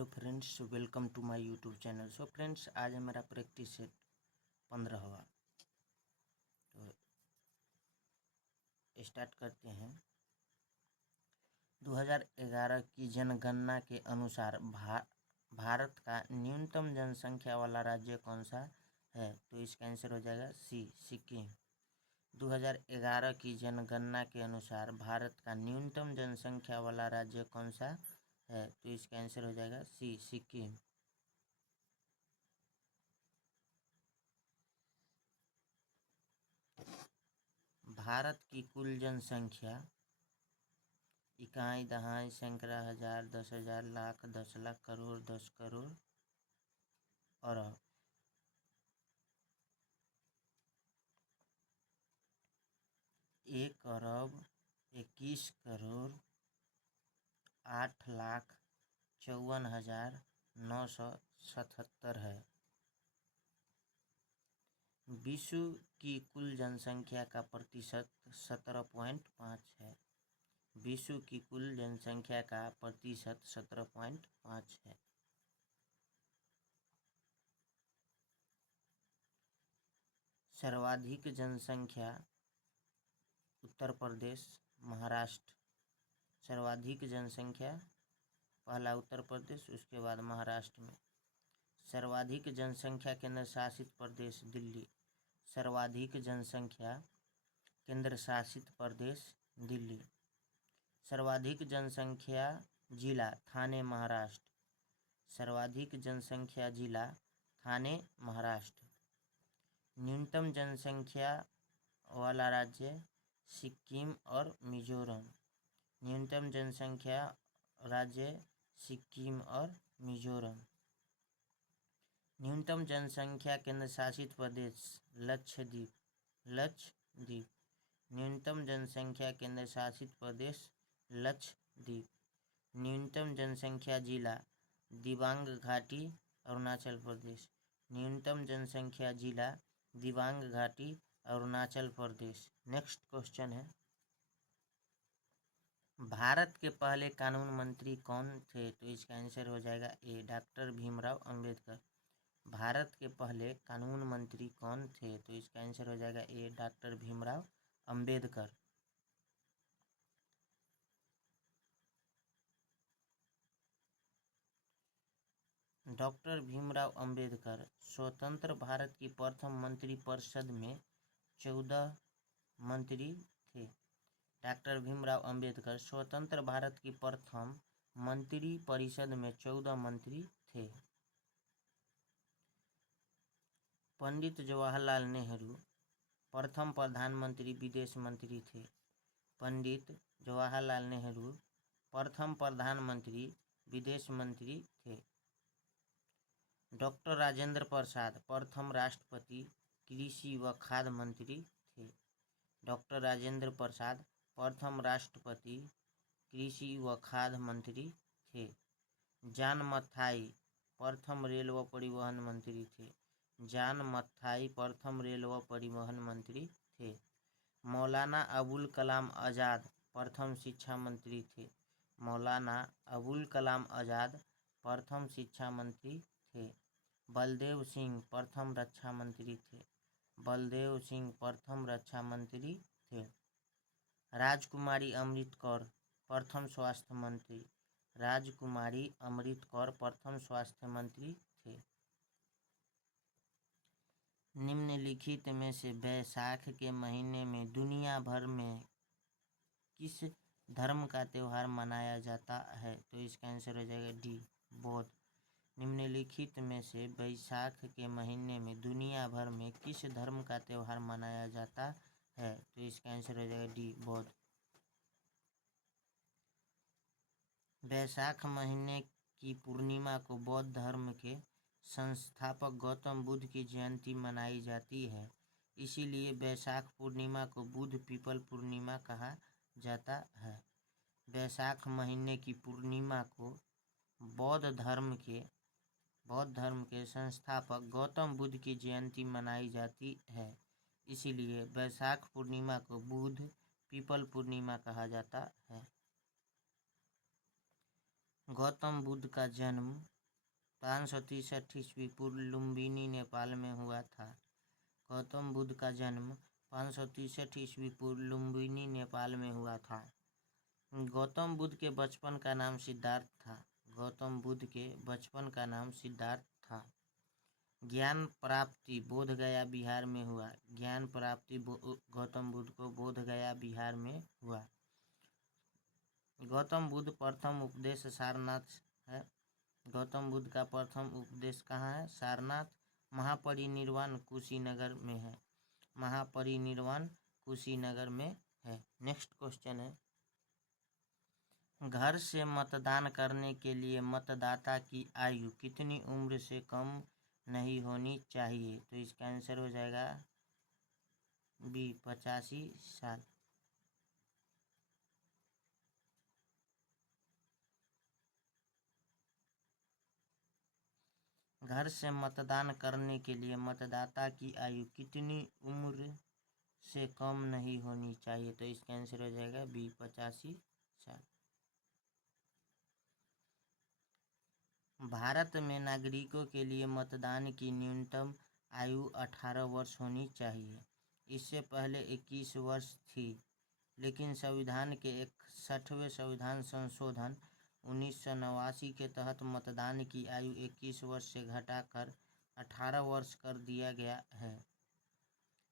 Hello friends, welcome to my YouTube channel. So friends, आज है मेरा प्रैक्टिस सेट 15वां। तो स्टार्ट करते हैं। 2011 की जनगणना के अनुसार भारत का न्यूनतम जनसंख्या वाला राज्य कौन सा है? तो इसका आंसर हो जाएगा सी, सिक्किम। 2011 की जनगणना के अनुसार भारत का न्यूनतम जनसंख्या वाला राज्य कौन सा है? तो इसका आंसर हो जाएगा सी, सिक्किम। भारत की कुल जनसंख्या इकाई, दहाई, सैकड़ा, हजार, 10,000, लाख, 10 लाख, करोड़, 10 करोड़, अरब। 1 अरब 21 करोड़ 8,54,977 है। विश्व की कुल जनसंख्या का प्रतिशत 17.5 है। विश्व की कुल जनसंख्या का प्रतिशत 17.5 है। सर्वाधिक जनसंख्या उत्तर प्रदेश, महाराष्ट्र। सर्वाधिक जनसंख्या पहला उत्तर प्रदेश, उसके बाद महाराष्ट्र में। सर्वाधिक जनसंख्या केंद्र शासित प्रदेश दिल्ली। सर्वाधिक जनसंख्या केंद्र शासित प्रदेश दिल्ली। सर्वाधिक जनसंख्या जिला थाने, महाराष्ट्र। सर्वाधिक जनसंख्या जिला थाने, महाराष्ट्र। न्यूनतम जनसंख्या वाला राज्य सिक्किम और मिजोरम। न्यूनतम जनसंख्या राज्य सिक्किम और मिजोरम। न्यूनतम जनसंख्या केंद्र शासित प्रदेश लक्षद्वीप। लक्षद्वीप। न्यूनतम जनसंख्या केंद्र शासित प्रदेश लक्षद्वीप। न्यूनतम जनसंख्या जिला दिबांग घाटी, अरुणाचल प्रदेश। न्यूनतम जनसंख्या जिला दिबांग घाटी, अरुणाचल प्रदेश। नेक्स्ट क्वेश्चन है, भारत के पहले कानून मंत्री कौन थे? तो इसका आंसर हो जाएगा ए, डॉक्टर भीमराव अंबेडकर। भारत के पहले कानून मंत्री कौन थे? तो इसका आंसर हो जाएगा ए, डॉक्टर भीमराव अंबेडकर। डॉक्टर भीमराव अंबेडकर स्वतंत्र भारत की प्रथम मंत्रिपरिषद में 14 मंत्री थे। डॉक्टर भीमराव अंबेडकर स्वतंत्र भारत की प्रथम मंत्रिपरिषद में 14 मंत्री थे। पंडित जवाहरलाल नेहरू प्रथम प्रधानमंत्री विदेश मंत्री थे। पंडित जवाहरलाल नेहरू प्रथम प्रधानमंत्री विदेश मंत्री थे। डॉक्टर राजेंद्र प्रसाद प्रथम राष्ट्रपति कृषि व खाद्य मंत्री थे। डॉक्टर राजेंद्र प्रसाद प्रथम राष्ट्रपति कृषि व खाद्य मंत्री थे। जॉन मथाई प्रथम रेल व परिवहन मंत्री थे। जॉन मथाई प्रथम रेल व परिवहन मंत्री थे। मौलाना अबुल कलाम आज़ाद प्रथम शिक्षा मंत्री थे। मौलाना अबुल कलाम आज़ाद प्रथम शिक्षा मंत्री थे। बलदेव सिंह प्रथम रक्षा मंत्री थे। बलदेव सिंह प्रथम रक्षा मंत्री थे। राजकुमारी अमृत कौर प्रथम स्वास्थ्य मंत्री। राजकुमारी अमृत कौर प्रथम स्वास्थ्य मंत्री थे। निम्नलिखित में से बैसाख के महीने में दुनिया भर में किस धर्म का त्यौहार मनाया जाता है? तो इसका आंसर हो जाएगा डी, बौद्ध। निम्नलिखित में से बैसाख के महीने में दुनिया भर में किस धर्म का त्यौहार मनाया जाता है? तो इसका आंसर हो जाएगा डी, बौद्ध। बैसाख महीने की पूर्णिमा को बौद्ध धर्म के संस्थापक गौतम बुद्ध की जयंती मनाई जाती है। इसीलिए बैसाख पूर्णिमा को बुद्ध पीपल पूर्णिमा कहा जाता है। बैसाख महीने की पूर्णिमा को बौद्ध धर्म के संस्थापक गौतम बुद्ध की जयंती मनाई जाती है। इसीलिए बैसाख पूर्णिमा को बुद्ध पीपल पूर्णिमा कहा जाता है। गौतम बुद्ध का जन्म 563 ईस्वी पूर्व लुम्बिनी नेपाल में हुआ था। गौतम बुद्ध का जन्म 563 ईस्वी पूर्व लुम्बिनी नेपाल में हुआ था। गौतम बुद्ध के बचपन का नाम सिद्धार्थ था। गौतम बुद्ध के बचपन का नाम सिद्धार्थ था। ज्ञान प्राप्ति बोध गया बिहार में हुआ। ज्ञान प्राप्ति गौतम बुद्ध को बोध गया बिहार में हुआ। गौतम बुद्ध प्रथम उपदेश सारनाथ है। गौतम बुद्ध का प्रथम उपदेश कहाँ है? सारनाथ। महापरिनिर्वाण कुशीनगर में है। महापरिनिर्वाण कुशीनगर में है। नेक्स्ट क्वेश्चन है, घर से मतदान करने के लिए मतदाता की आयु कितनी उम्र से कम नहीं होनी चाहिए? तो इसका आंसर हो जाएगा बी 85 साल। घर से मतदान करने के लिए मतदाता की आयु कितनी उम्र से कम नहीं होनी चाहिए? तो इसका आंसर हो जाएगा बी 85 साल। भारत में नागरिकों के लिए मतदान की न्यूनतम आयु 18 वर्ष होनी चाहिए। इससे पहले 21 वर्ष थी, लेकिन संविधान के 61वें संविधान संशोधन 1989 के तहत मतदान की आयु 21 वर्ष से घटाकर 18 वर्ष कर दिया गया है।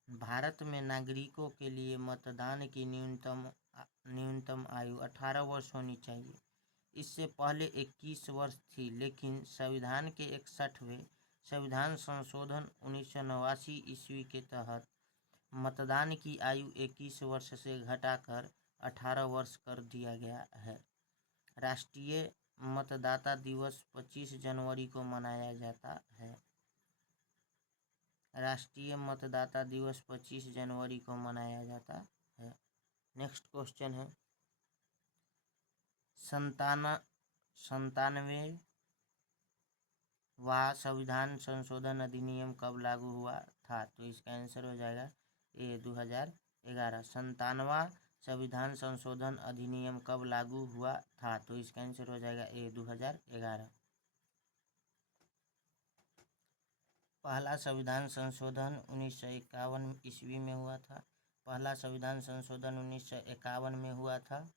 भारत में नागरिकों के लिए मतदान की न्यूनतम आयु 18 वर्ष होनी चाहिए। इससे पहले 21 वर्ष थी, लेकिन संविधान के 61वें संविधान संशोधन 1989 ईस्वी के तहत मतदान की आयु 21 वर्ष से घटाकर 18 वर्ष कर दिया गया है। राष्ट्रीय मतदाता दिवस 25 जनवरी को मनाया जाता है। राष्ट्रीय मतदाता दिवस 25 जनवरी को मनाया जाता है। नेक्स्ट क्वेश्चन है, 97वां संविधान संशोधन अधिनियम कब लागू हुआ था? तो इसका आंसर हो जाएगा ए 2011। 97वां संविधान संशोधन अधिनियम कब लागू हुआ था? तो इसका आंसर हो जाएगा ए 2011। पहला संविधान संशोधन 1951 ईस्वी में हुआ था। पहला संविधान संशोधन 1951 में हुआ था।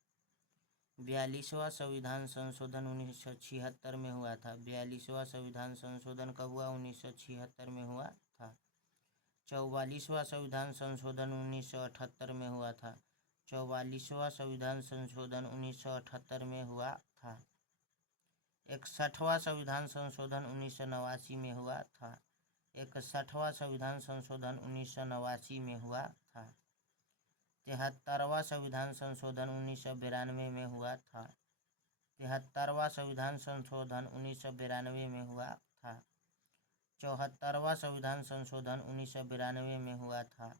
42वां संविधान संशोधन 1976 में हुआ था। 42वां संविधान संशोधन कब हुआ? 1976 में हुआ था। 44वां संविधान संशोधन 1978 में हुआ था। 44वां संविधान संशोधन 1978 में हुआ था। 61वां संविधान संशोधन 1989 में हुआ था। 61वां संविधान संशोधन 1989 में हुआ था। 73वां संविधान संशोधन 1992 में हुआ था। 73वां संविधान संशोधन 1992 में हुआ था। 74वां संविधान संशोधन 1992 में हुआ था।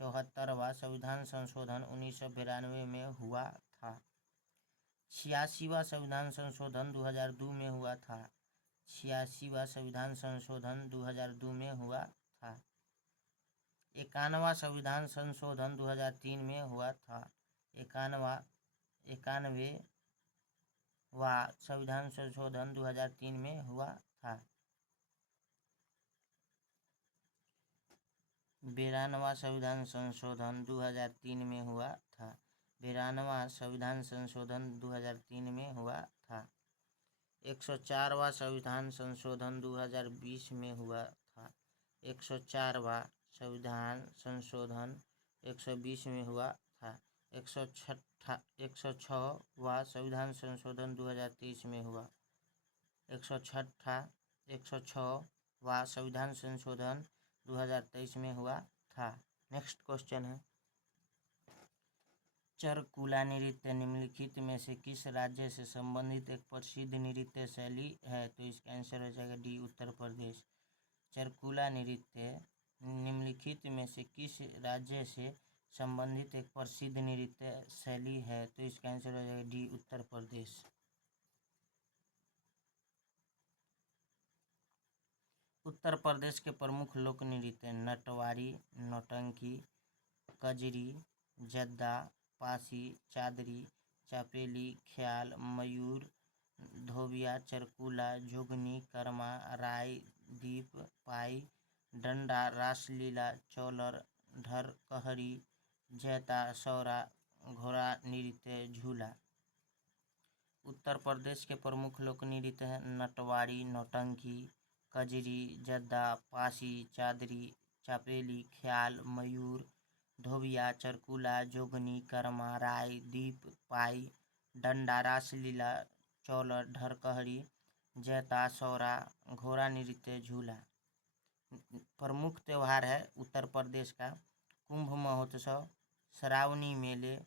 74वां संविधान संशोधन 1992 में हुआ था। 86वां संविधान संशोधन 2002 में हुआ था। 86वां संविधान संशोधन 2002 में हुआ था। 91वां संविधान संशोधन 2003 में हुआ था। 91वां संविधान संशोधन 2003 में हुआ था। 92वां संविधान संशोधन 2003 में हुआ था। 92वां संविधान संशोधन 2003 में हुआ था। 104वां संविधान संशोधन 2020 में हुआ था। 104वां संविधान संशोधन 120 में हुआ था। 106वां संविधान संशोधन 2023 में हुआ। 106वां संविधान संशोधन 2023 में हुआ था। नेक्स्ट क्वेश्चन है, चरकुला नृत्य निम्नलिखित में से किस राज्य से संबंधित एक प्रसिद्ध नृत्य शैली है? तो इसका आंसर हो जाएगा डी उत्तर प्रदेश। चरकुला नृत्य निम्नलिखित में से किस राज्य से संबंधित एक प्रसिद्ध नृत्य शैली है? तो इसका आंसर हो जाएगा डी उत्तर प्रदेश। उत्तर प्रदेश के प्रमुख लोक नृत्य नटवारी, नौटंकी, कजरी, जद्दा, पासी, चादरी, चापेली, ख्याल, मयूर, धोबिया, चरकुला, जोगनी, कर्मा, राय, दीप, पाई, डंडा, रासलीला, चौलर, ढरकहरी, जैता, सौरा, घोड़ा नृत्य, झूला। उत्तर प्रदेश के प्रमुख लोक नृत्य हैं नटवाड़ी, नौटंकी, कजरी, जद्दा, पासी, चादरी, चापेली, ख्याल, मयूर, धोबिया, चरकुला, जोगनी, कर्मा, राय, दीप, पाई, डंडा, रासलीला, चौलर, ढरकहरी, जैता, सौरा, घोड़ा नृत्य, झूला। प्रमुख त्यौहार है उत्तर प्रदेश का कुंभ महोत्सव, श्रावणी मेले,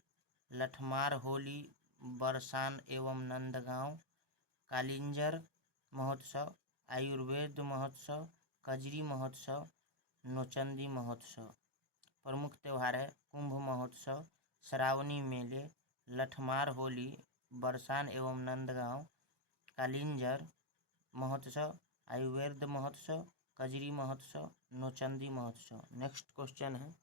लठमार होली, बरसान एवं नंदगांव, कालिंजर महोत्सव, आयुर्वेद महोत्सव, कजरी महोत्सव, नौचंदी महोत्सव। प्रमुख त्यौहार है कुंभ महोत्सव, श्रावणी मेले, लठमार होली, बरसान एवं नंदगांव, कालिंजर महोत्सव, आयुर्वेद महोत्सव, कजरी महोत्सव, नौचंदी महोत्सव। नेक्स्ट क्वेश्चन है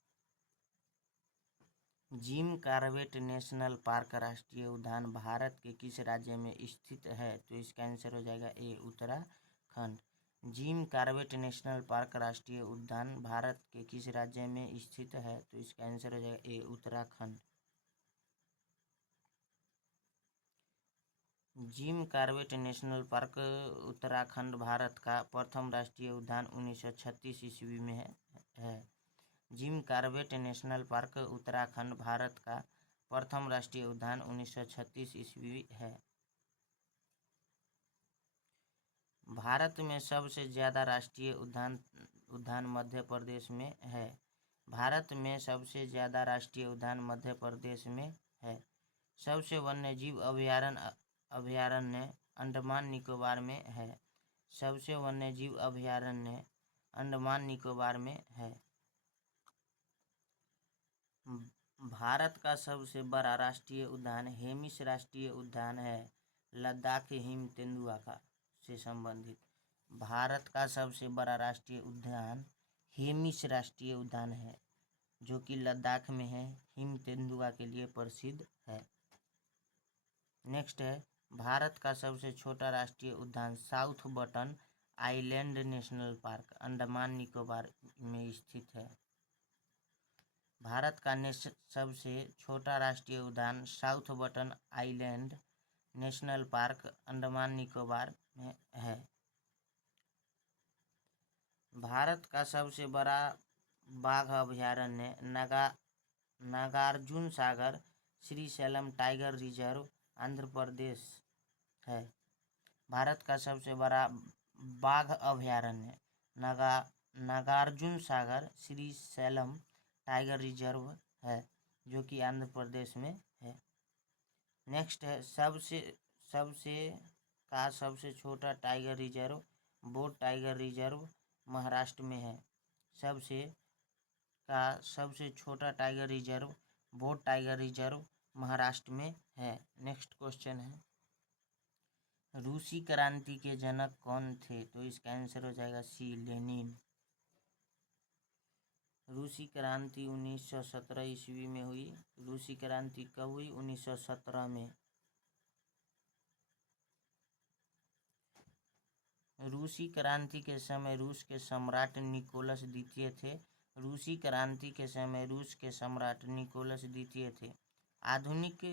जिम कॉर्बेट नेशनल पार्क राष्ट्रीय उद्यान भारत के किस राज्य में स्थित है? तो इसका आंसर हो जाएगा A Uttarakhand. Jim Corbett National Park राष्ट्रीय उद्यान भारत के किस राज्य में स्थित है? तो इसका आंसर हो जाएगा A Uttarakhand. Jim Corbett National Park Uttarakhand Bharat का प्रथम राष्ट्रीय उद्यान 1936 ईस्वी में है। Jim Corbett National Park Uttarakhand Bharat का प्रथम राष्ट्रीय उद्यान 1936 ईस्वी है। भारत में सबसे ज़्यादा राष्ट्रीय उद्यान मध्य प्रदेश में है। भारत में सबसे ज़्यादा राष्ट्रीय उद्यान मध्य प्रदेश में है। सबसे वन्यजीव अभयारण्य अंडमान निकोबार में है। सबसे वन्यजीव अभयारण्य अंडमान निकोबार में है। भारत का सबसे बड़ा राष्ट्रीय उद्यान हेमिस राष्ट्रीय उद्यान है, लद्दाख हिम तेंदुआ से संबंधित। भारत का सबसे बड़ा राष्ट्रीय उद्यान हेमिस राष्ट्रीय उद्यान है जो कि लद्दाख में है, हिम तेंदुआ के लिए प्रसिद्ध है। नेक्स्ट है भारत का सबसे छोटा राष्ट्रीय उद्यान south button island national park Andaman Nicobar में स्थित है। भारत का सबसे छोटा राष्ट्रीय उद्यान south button island national park Andaman Nicobar में है। भारत का सबसे बड़ा बाघ अभयारण्य नागार्जुन सागर श्रीशैलम टाइगर रिजर्व आंध्र प्रदेश है। भारत का सबसे बड़ा बाघ अभयारण्य नागार्जुन सागर श्रीशैलम टाइगर रिजर्व है जो कि आंध्र प्रदेश में है। नेक्स्ट है सबसे छोटा tiger reserve boat tiger reserve Maharashtra में है। सबसे छोटा tiger reserve boat tiger reserve Maharashtra में है। नेक्स्ट क्वेश्चन है रूसी क्रांति के जनक कौन थे? तो इसका आंसर हो जाएगा सी लेनिन। रूसी क्रांति 1917 ईस्वी में हुई। रूसी क्रांति कब हुई? 1917 में। रूसी क्रांति के समय रूस के सम्राट निकोलस द्वितीय थे। रूसी क्रांति के समय रूस के सम्राट निकोलस द्वितीय थे। आधुनिक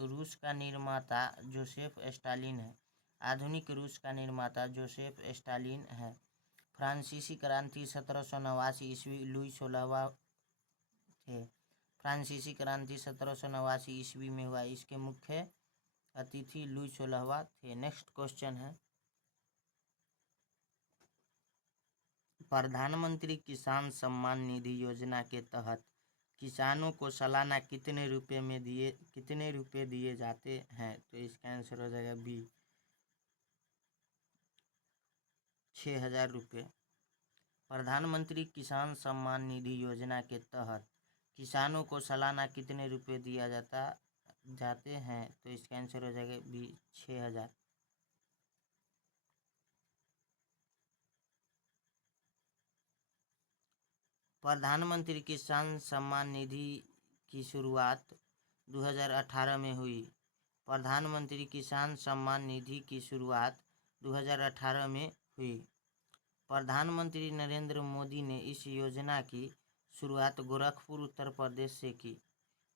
रूस का निर्माता जोसेफ स्टालिन है। आधुनिक रूस का निर्माता जोसेफ स्टालिन है। फ्रांसीसी क्रांति 1789 ईस्वी लुई 16वां थे। फ्रांसीसी क्रांति 1789 ईस्वी में हुआ। इसके मुख्य अतिथि लुई 16वां थे। नेक्स्ट क्वेश्चन है प्रधानमंत्री किसान सम्मान निधि योजना के तहत किसानों को सालाना कितने रुपए दिए जाते हैं? तो इसका आंसर हो जाएगा बी 6,000 रुपये। प्रधानमंत्री किसान सम्मान निधि योजना के तहत किसानों को सालाना कितने रुपए दिया जाते हैं? तो इसका आंसर हो जाएगा बी 6,000। प्रधानमंत्री किसान सम्मान निधि की शुरुआत 2018 में हुई। प्रधानमंत्री किसान सम्मान निधि की शुरुआत 2018 में हुई। प्रधानमंत्री नरेंद्र मोदी ने इस योजना की शुरुआत गोरखपुर उत्तर प्रदेश से की।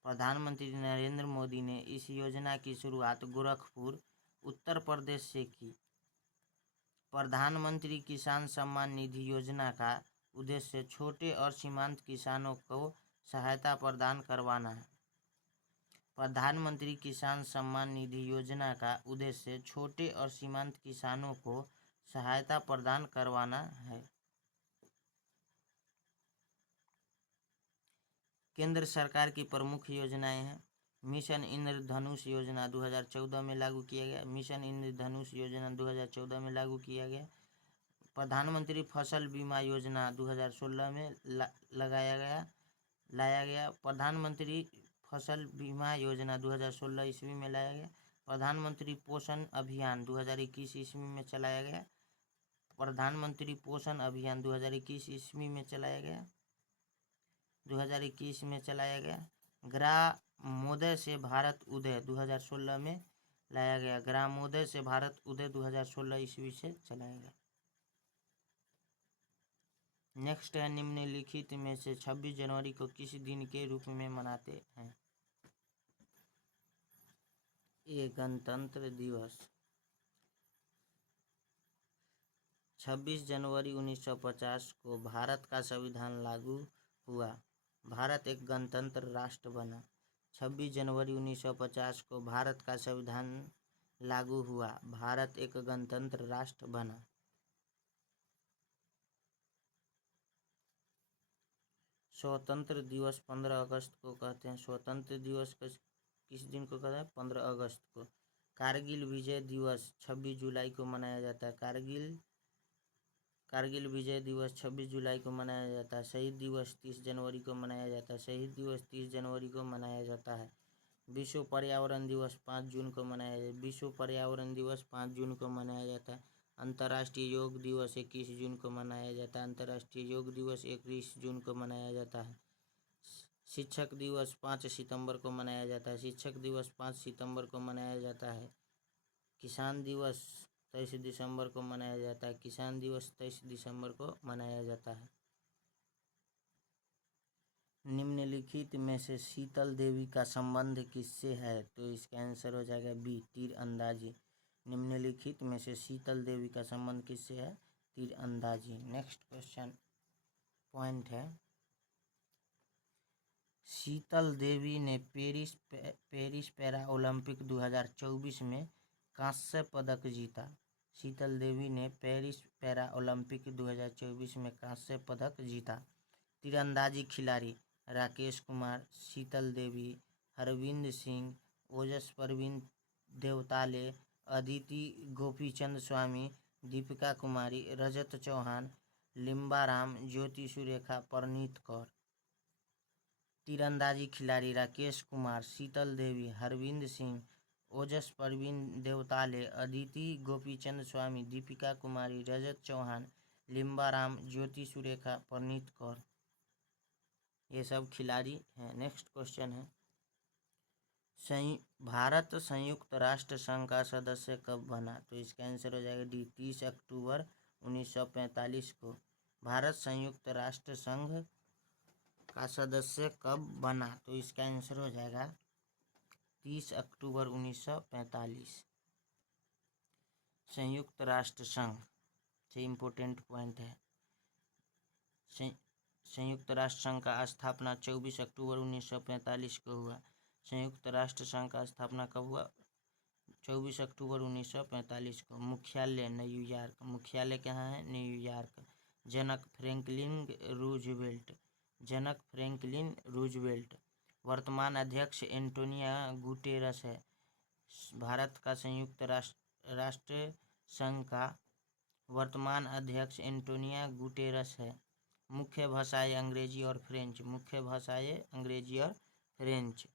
प्रधानमंत्री नरेंद्र मोदी ने इस योजना की शुरुआत गोरखपुर उत्तर प्रदेश से की। प्रधानमंत्री किसान सम्मान निधि योजना का उद्देश्य छोटे और सीमांत किसानों को सहायता प्रदान करवाना है। प्रधानमंत्री किसान सम्मान निधि योजना का उद्देश्य छोटे और सीमांत किसानों को सहायता प्रदान करवाना है। केंद्र सरकार की प्रमुख योजनाएं हैं। मिशन इंद्रधनुष योजना 2014 में लागू किया गया। मिशन इंद्रधनुष योजना 2014 में लागू किया गया। प्रधानमंत्री फसल बीमा योजना 2016 में लाया गया। प्रधानमंत्री फसल बीमा योजना 2016 ईस्वी में लाया गया। प्रधानमंत्री पोषण अभियान 2021 ईस्वी में चलाया गया। प्रधानमंत्री पोषण अभियान 2021 ईस्वी में चलाया गया। 2021 में चलाया गया। ग्रामोदय से भारत उदय 2016 में लाया गया। ग्रामोदय से भारत उदय 2016 ईस्वी से चलाया गया। नेक्स्ट है, निम्नलिखित में से 26 जनवरी को किस दिन के रूप में मनाते हैं? ये गणतंत्र दिवस। 26 जनवरी 1950 को भारत का संविधान लागू हुआ। भारत एक गणतंत्र राष्ट्र बना। 26 जनवरी 1950 को भारत का संविधान लागू हुआ। भारत एक गणतंत्र राष्ट्र बना। स्वतंत्र दिवस 15 अगस्त को कहते हैं। स्वतंत्र दिवस किस दिन को कहते हैं? 15 अगस्त को। कारगिल विजय दिवस 26 जुलाई को मनाया जाता है। कारगिल विजय दिवस 26 जुलाई को मनाया जाता है। शहीद दिवस 30 जनवरी को मनाया जाता है। शहीद दिवस 30 जनवरी को मनाया जाता है। विश्व पर्यावरण दिवस 5 जून को मनाया जाता है। विश्व पर्यावरण दिवस 5 जून को मनाया जाता है। अंतर्राष्ट्रीय योग दिवस 21 जून को मनाया जाता है। अंतर्राष्ट्रीय योग दिवस 21 जून को मनाया जाता है। शिक्षक दिवस 5 सितंबर को मनाया जाता है। शिक्षक दिवस 5 सितंबर को मनाया जाता है। किसान दिवस 23 दिसंबर को मनाया जाता है। किसान दिवस 23 दिसंबर को मनाया जाता है। निम्नलिखित में से शीतल देवी का संबंध किससे है? तो इसका आंसर हो जाएगा बी, तीरंदाजी। निम्नलिखित में से शीतल देवी का संबंध किससे है? तीरंदाजी। नेक्स्ट क्वेश्चन पॉइंट है, शीतल देवी ने पेरिस पैरा ओलंपिक 2024 में कांस्य पदक जीता। शीतल देवी ने पेरिस पैरा ओलंपिक 2024 में कांस्य पदक जीता। तीरंदाजी खिलाड़ी राकेश कुमार, शीतल देवी, हरविंद सिंह, ओजस परवीन देवताले, अदिति गोपीचंद स्वामी, दीपिका कुमारी, रजत चौहान, लिम्बाराम, ज्योति सुरेखा, परनीत कौर। तीरंदाजी खिलाड़ी राकेश कुमार, शीतल देवी, हरविंद सिंह, ओजस परवीन देवताले, अदिति गोपीचंद स्वामी, दीपिका कुमारी, रजत चौहान, लिम्बाराम, ज्योति सुरेखा, परनीत कौर, ये सब खिलाड़ी हैं। नेक्स्ट क्वेश्चन है, भारत संयुक्त राष्ट्र संघ का सदस्य कब बना? तो इसका आंसर हो जाएगा डी, 30 अक्टूबर 1945 को। भारत संयुक्त राष्ट्र संघ का सदस्य कब बना? तो इसका आंसर हो जाएगा 30 अक्टूबर 1945। संयुक्त राष्ट्र संघ से इम्पोर्टेंट पॉइंट है, संयुक्त राष्ट्र संघ का स्थापना 24 अक्टूबर 1945 को हुआ। संयुक्त राष्ट्र संघ का स्थापना कब हुआ? 24 अक्टूबर 1945 को। मुख्यालय न्यूयॉर्क। मुख्यालय कहाँ है? न्यूयॉर्क। जनक फ्रैंकलिन रूजवेल्ट। जनक फ्रैंकलिन रूजवेल्ट। वर्तमान अध्यक्ष एंटोनियो गुटेरस है। भारत का संयुक्त राष्ट्र संघ का वर्तमान अध्यक्ष एंटोनियो गुटेरस है। मुख्य भाषाएं अंग्रेजी और फ्रेंच। मुख्य भाषाएं अंग्रेजी और फ्रेंच।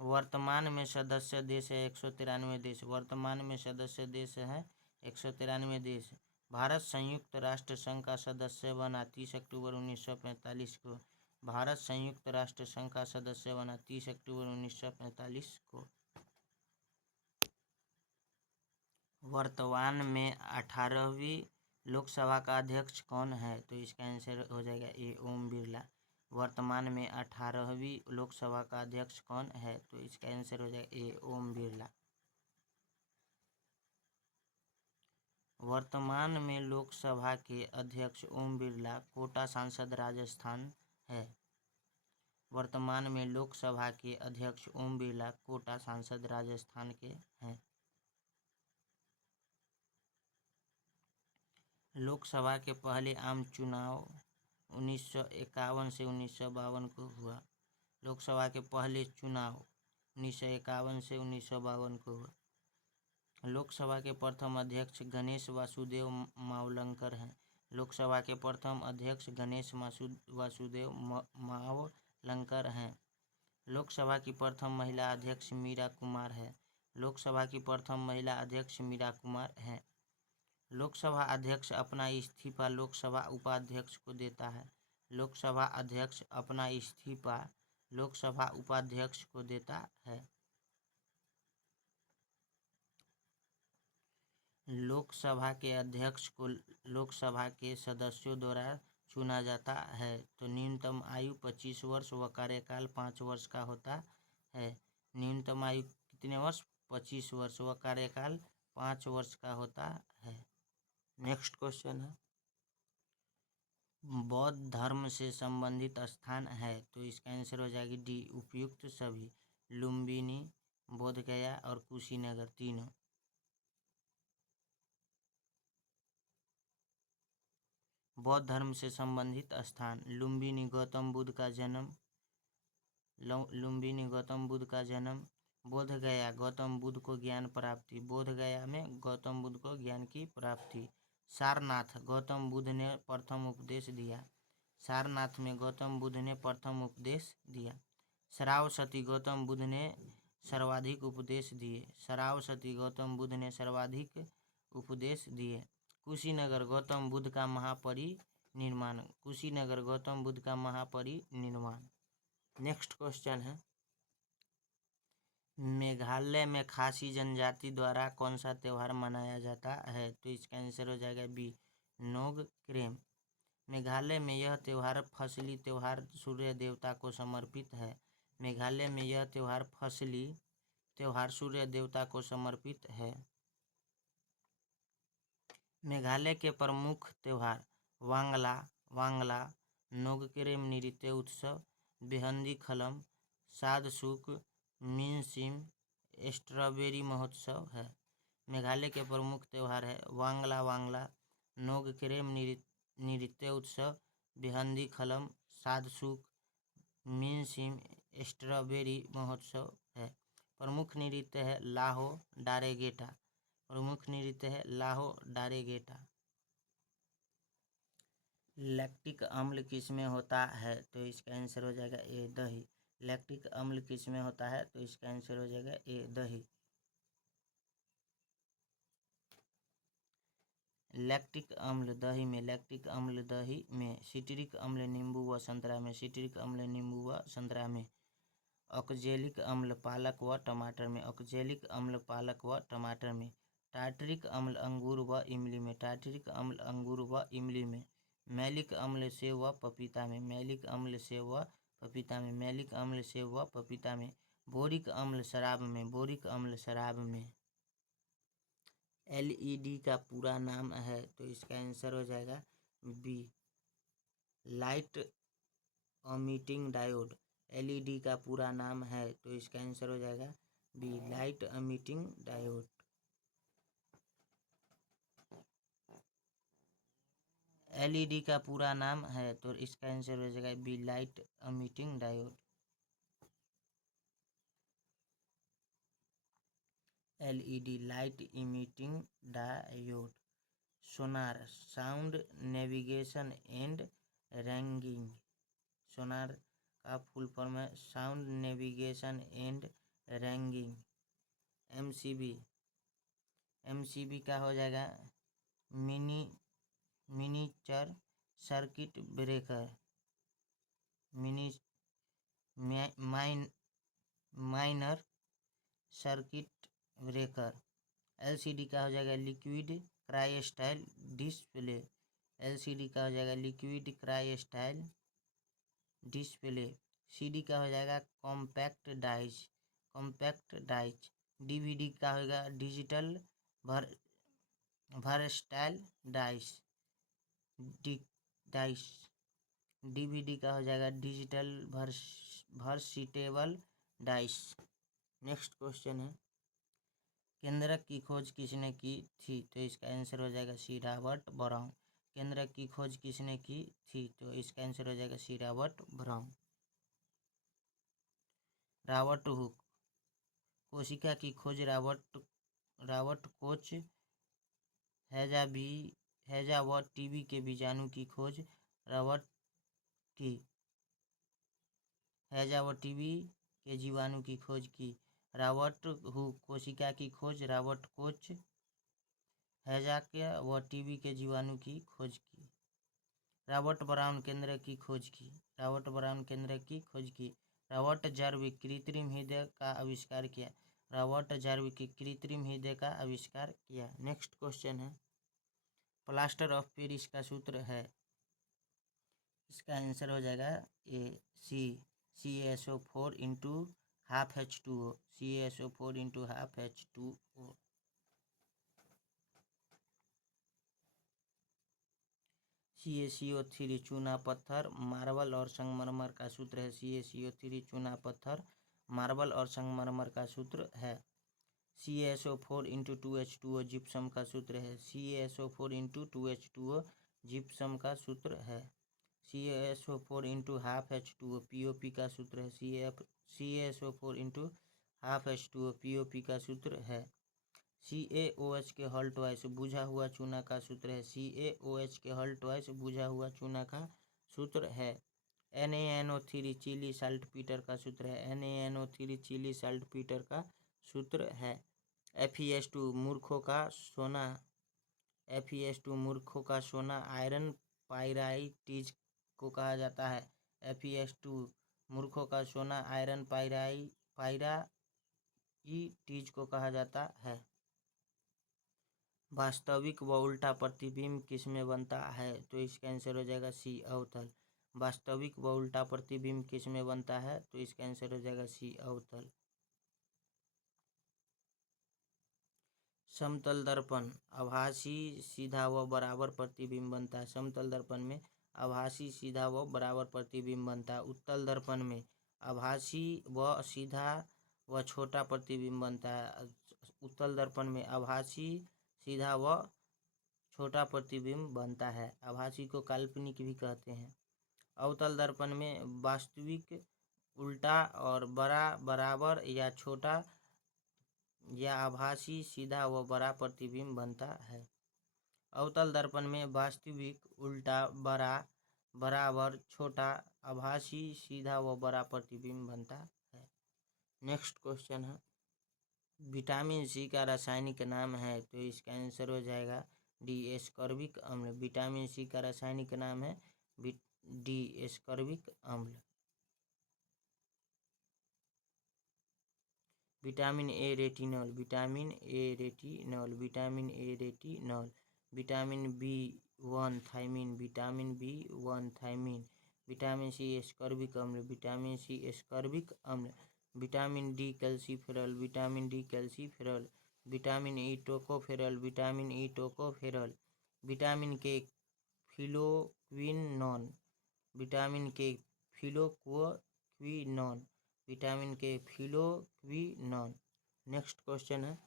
वर्तमान में सदस्य देश है 193 देश। वर्तमान में सदस्य देश है 193 देश। भारत संयुक्त राष्ट्र संघ का सदस्य बना 30 अक्टूबर 1945 को। भारत संयुक्त राष्ट्र संघ का सदस्य बना 30 अक्टूबर 1945 को। वर्तमान में 18वीं लोकसभा का अध्यक्ष कौन है? तो इसका आंसर हो जाएगा ए ओम बिरला। वर्तमान में 18वीं लोकसभा का अध्यक्ष कौन है? तो इसका आंसर हो जाएगा ए ओम बिरला। वर्तमान में लोकसभा के अध्यक्ष ओम बिरला कोटा सांसद राजस्थान है। वर्तमान में लोकसभा के अध्यक्ष ओम बिरला कोटा सांसद राजस्थान के हैं। लोकसभा के पहले आम चुनाव 1951 से 1952 को हुआ। लोकसभा के पहले चुनाव 1951 से 1952 को हुआ। लोकसभा के प्रथम अध्यक्ष गणेश वासुदेव मावलंकर हैं। लोकसभा के प्रथम अध्यक्ष गणेश वासुदेव मावलंकर हैं। लोकसभा की प्रथम महिला अध्यक्ष मीरा कुमार है। लोकसभा की प्रथम महिला अध्यक्ष मीरा कुमार हैं। लोकसभा अध्यक्ष अपना इस्तीफा लोकसभा उपाध्यक्ष को देता है। लोकसभा अध्यक्ष अपना इस्तीफा लोकसभा उपाध्यक्ष को देता है। लोकसभा के अध्यक्ष को लोकसभा के सदस्यों द्वारा चुना जाता है। तो न्यूनतम आयु 25 वर्ष व कार्यकाल 5 वर्ष का होता है। न्यूनतम आयु कितने वर्ष? 25 वर्ष व कार्यकाल 5 वर्ष का होता है। नेक्स्ट क्वेश्चन है, बौद्ध धर्म से संबंधित स्थान है। तो इसका आंसर हो जाएगी डी उपयुक्त सभी। लुम्बिनी, बोधगया और कुशीनगर तीनों। बौद्ध धर्म से संबंधित स्थान लुम्बिनी गौतम बुद्ध का जन्म, लुम्बिनी गौतम बुद्ध का जन्म। बोधगया गौतम बुद्ध को ज्ञान प्राप्ति, बोधगया में गौतम बुद्ध को ज्ञान की प्राप्ति। सारनाथ गौतम बुद्ध ने प्रथम उपदेश दिया, सारनाथ में गौतम बुद्ध ने प्रथम उपदेश दिया। श्रावस्ती गौतम बुद्ध ने सर्वाधिक उपदेश दिए, श्रावस्ती गौतम बुद्ध ने सर्वाधिक उपदेश दिए। कुशीनगर गौतम बुद्ध का महापरिनिर्वाण, कुशीनगर गौतम बुद्ध का महापरिनिर्वाण। नेक्स्ट क्वेश्चन है, मेघालय में खासी जनजाति द्वारा कौन सा त्यौहार मनाया जाता है? तो इसका आंसर हो जाएगा बी नोगक्रेम। मेघालय में यह त्यौहार फसली त्यौहार सूर्य देवता को समर्पित है। मेघालय में यह त्यौहार फसली त्यौहार सूर्य देवता को समर्पित है। मेघालय के प्रमुख त्यौहार वांगला, नोगक्रेम नृत्य उत्सव, बेहंदी खलम, सादसुक, मिनसिम, स्ट्रॉबेरी महोत्सव है। मेघालय के प्रमुख त्यौहार है वांगला, नोगक्रेम नृत्य उत्सव, बेहंदी खलम, सादसुक, मिनसिम, स्ट्रॉबेरी महोत्सव है। प्रमुख नृत्य है लाहो डारेगेटा, प्रमुख नृत्य है लाहो डारेगेटा। लैक्टिक अम्ल किस में होता है? तो इसका आंसर हो जाएगा ए दही। लैक्टिक अम्ल किस में होता है? तो इसका आंसर हो जाएगा ए दही। लैक्टिक अम्ल दही में, लैक्टिक अम्ल दही में, सिट्रिक अम्ल नींबू व संतरा में, सिट्रिक अम्ल नींबू व संतरा में, ऑक्जेलिक अम्ल पालक व टमाटर में, ऑक्जेलिक अम्ल पालक व टमाटर में, टार्टरिक अम्ल अंगूर व इमली में, टार्टरिक अम्ल अंगूर व इमली में, मैलिक अम्ल सेब व पपीता में, मैलिक अम्ल सेब व पपीता में, मैलिक अम्ल सेब व पपीता में, बोरिक अम्ल शराब में, बोरिक अम्ल शराब में। LED का पूरा नाम है, तो इसका आंसर हो जाएगा B light emitting diode. LED का पूरा नाम है, तो इसका आंसर हो जाएगा B light emitting diode. LED का पूरा नाम है, तो इसका आंसर हो जाएगा B light emitting diode. LED light emitting diode. Sonar sound navigation and ranging, sonar का फुल फॉर्म है sound navigation and ranging. MCB का हो जाएगा miniature circuit breaker, minor circuit breaker. LCD का हो जाएगा लिक्विड क्राइस्टल डिस्प्ले। LCD का हो जाएगा लिक्विड क्राइस्टल डिस्प्ले। CD का हो जाएगा compact dice, compact dice. DVD का होगा digital versatile dice, dice. DVD का हो जाएगा डिजिटल वर्सिटेबल डाइस। नेक्स्ट क्वेश्चन है, केंद्रक की खोज किसने की थी? तो इसका आंसर हो जाएगा सी रॉबर्ट ब्राउन। केंद्रक की खोज किसने की थी? तो इसका आंसर हो जाएगा C Robert Brown. Robert Hooke. कोशिका की खोज रॉबर्ट कोच। हैजा व टीबी के बीजाणु की खोज रॉबर्ट की। हैजा व टीबी के जीवाणु की खोज की रॉबर्ट हुक। कोशिका की खोज रॉबर्ट कोच। हैजा के व टीबी के जीवाणु की खोज की रॉबर्ट ब्राउन। केंद्र की खोज की रॉबर्ट ब्राउन। केंद्र की खोज की रॉबर्ट जार्विक। कृत्रिम हृदय का आविष्कार किया रॉबर्ट जार्विक। कृत्रिम हृदय का आविष्कार किया। नेक्स्ट क्वेश्चन है, प्लास्टर ऑफ पेरिस का सूत्र है? इसका आंसर हो जाएगा ए सी CaSO4 into half H2O। CaSO4 into half H2O। CaCO3 चूना पत्थर मार्बल और संगमरमर का सूत्र है। CaCO3 चूना पत्थर मार्बल और संगमरमर का सूत्र है। CaSO4 इंटू 2H2O जिप्सम का सूत्र है। CaSO4 इंटू 2H2O जिप्सम का सूत्र है। CaSO4 into half H2O POP का सूत्र है। CaSO4 into half H2O POP का सूत्र है। CaOH के हॉल ट्वाइस बुझा हुआ चूना का सूत्र है। CaOH के हॉल ट्वाइस बुझा हुआ चूना का सूत्र है। NaNO3 चिली साल्टपीटर का सूत्र है। NaNO3 चिली साल्टपीटर का सूत्र है। FeS2 मूर्खों का सोना। FeS2 मूर्खों का सोना आयरन पाइराइटिज को कहा जाता है। FeS2 मूर्खों का सोना आयरन पाइराइटिज को कहा जाता है। वास्तविक व उल्टा प्रतिबिंब किसमें बनता है? तो इसका आंसर हो जाएगा सी अवतल। वास्तविक व उल्टा प्रतिबिंब किसमें बनता है? तो इसका आंसर हो जाएगा सी अवतल। समतल दर्पण आभासी सीधा व बराबर प्रतिबिंब बनता है। समतल दर्पण में आभासी सीधा व बराबर प्रतिबिंब बनता है। उत्तल दर्पण में आभासी व सीधा व छोटा प्रतिबिंब बनता है। उत्तल दर्पण में आभासी सीधा व छोटा प्रतिबिंब बनता है। आभासी को काल्पनिक भी कहते हैं। अवतल दर्पण में वास्तविक उल्टा और बड़ा बराबर या छोटा या आभासी सीधा व बड़ा प्रतिबिंब बनता है। अवतल दर्पण में वास्तविक उल्टा बड़ा बराबर छोटा आभासी सीधा व बड़ा प्रतिबिंब बनता है। नेक्स्ट क्वेश्चन है, विटामिन सी का रासायनिक नाम है? तो इसका आंसर हो जाएगा डी एस्कॉर्बिक अम्ल। विटामिन सी का रासायनिक नाम है डी एस्कॉर्बिक अम्ल। Vitamin A retinol. Vitamin A retinol. Vitamin A retinol. Vitamin B1 thiamine. Vitamin B1 thiamine. Vitamin C ascorbic अम्ल। विटामिन सी एस्कॉर्बिक अम्ल। Vitamin D calciferol. Vitamin D calciferol. Vitamin E tocopherol. Vitamin E tocopherol. Vitamin K phylloquinone. Vitamin K phylloquinone. Vitamin K phylloquinone. Next question है,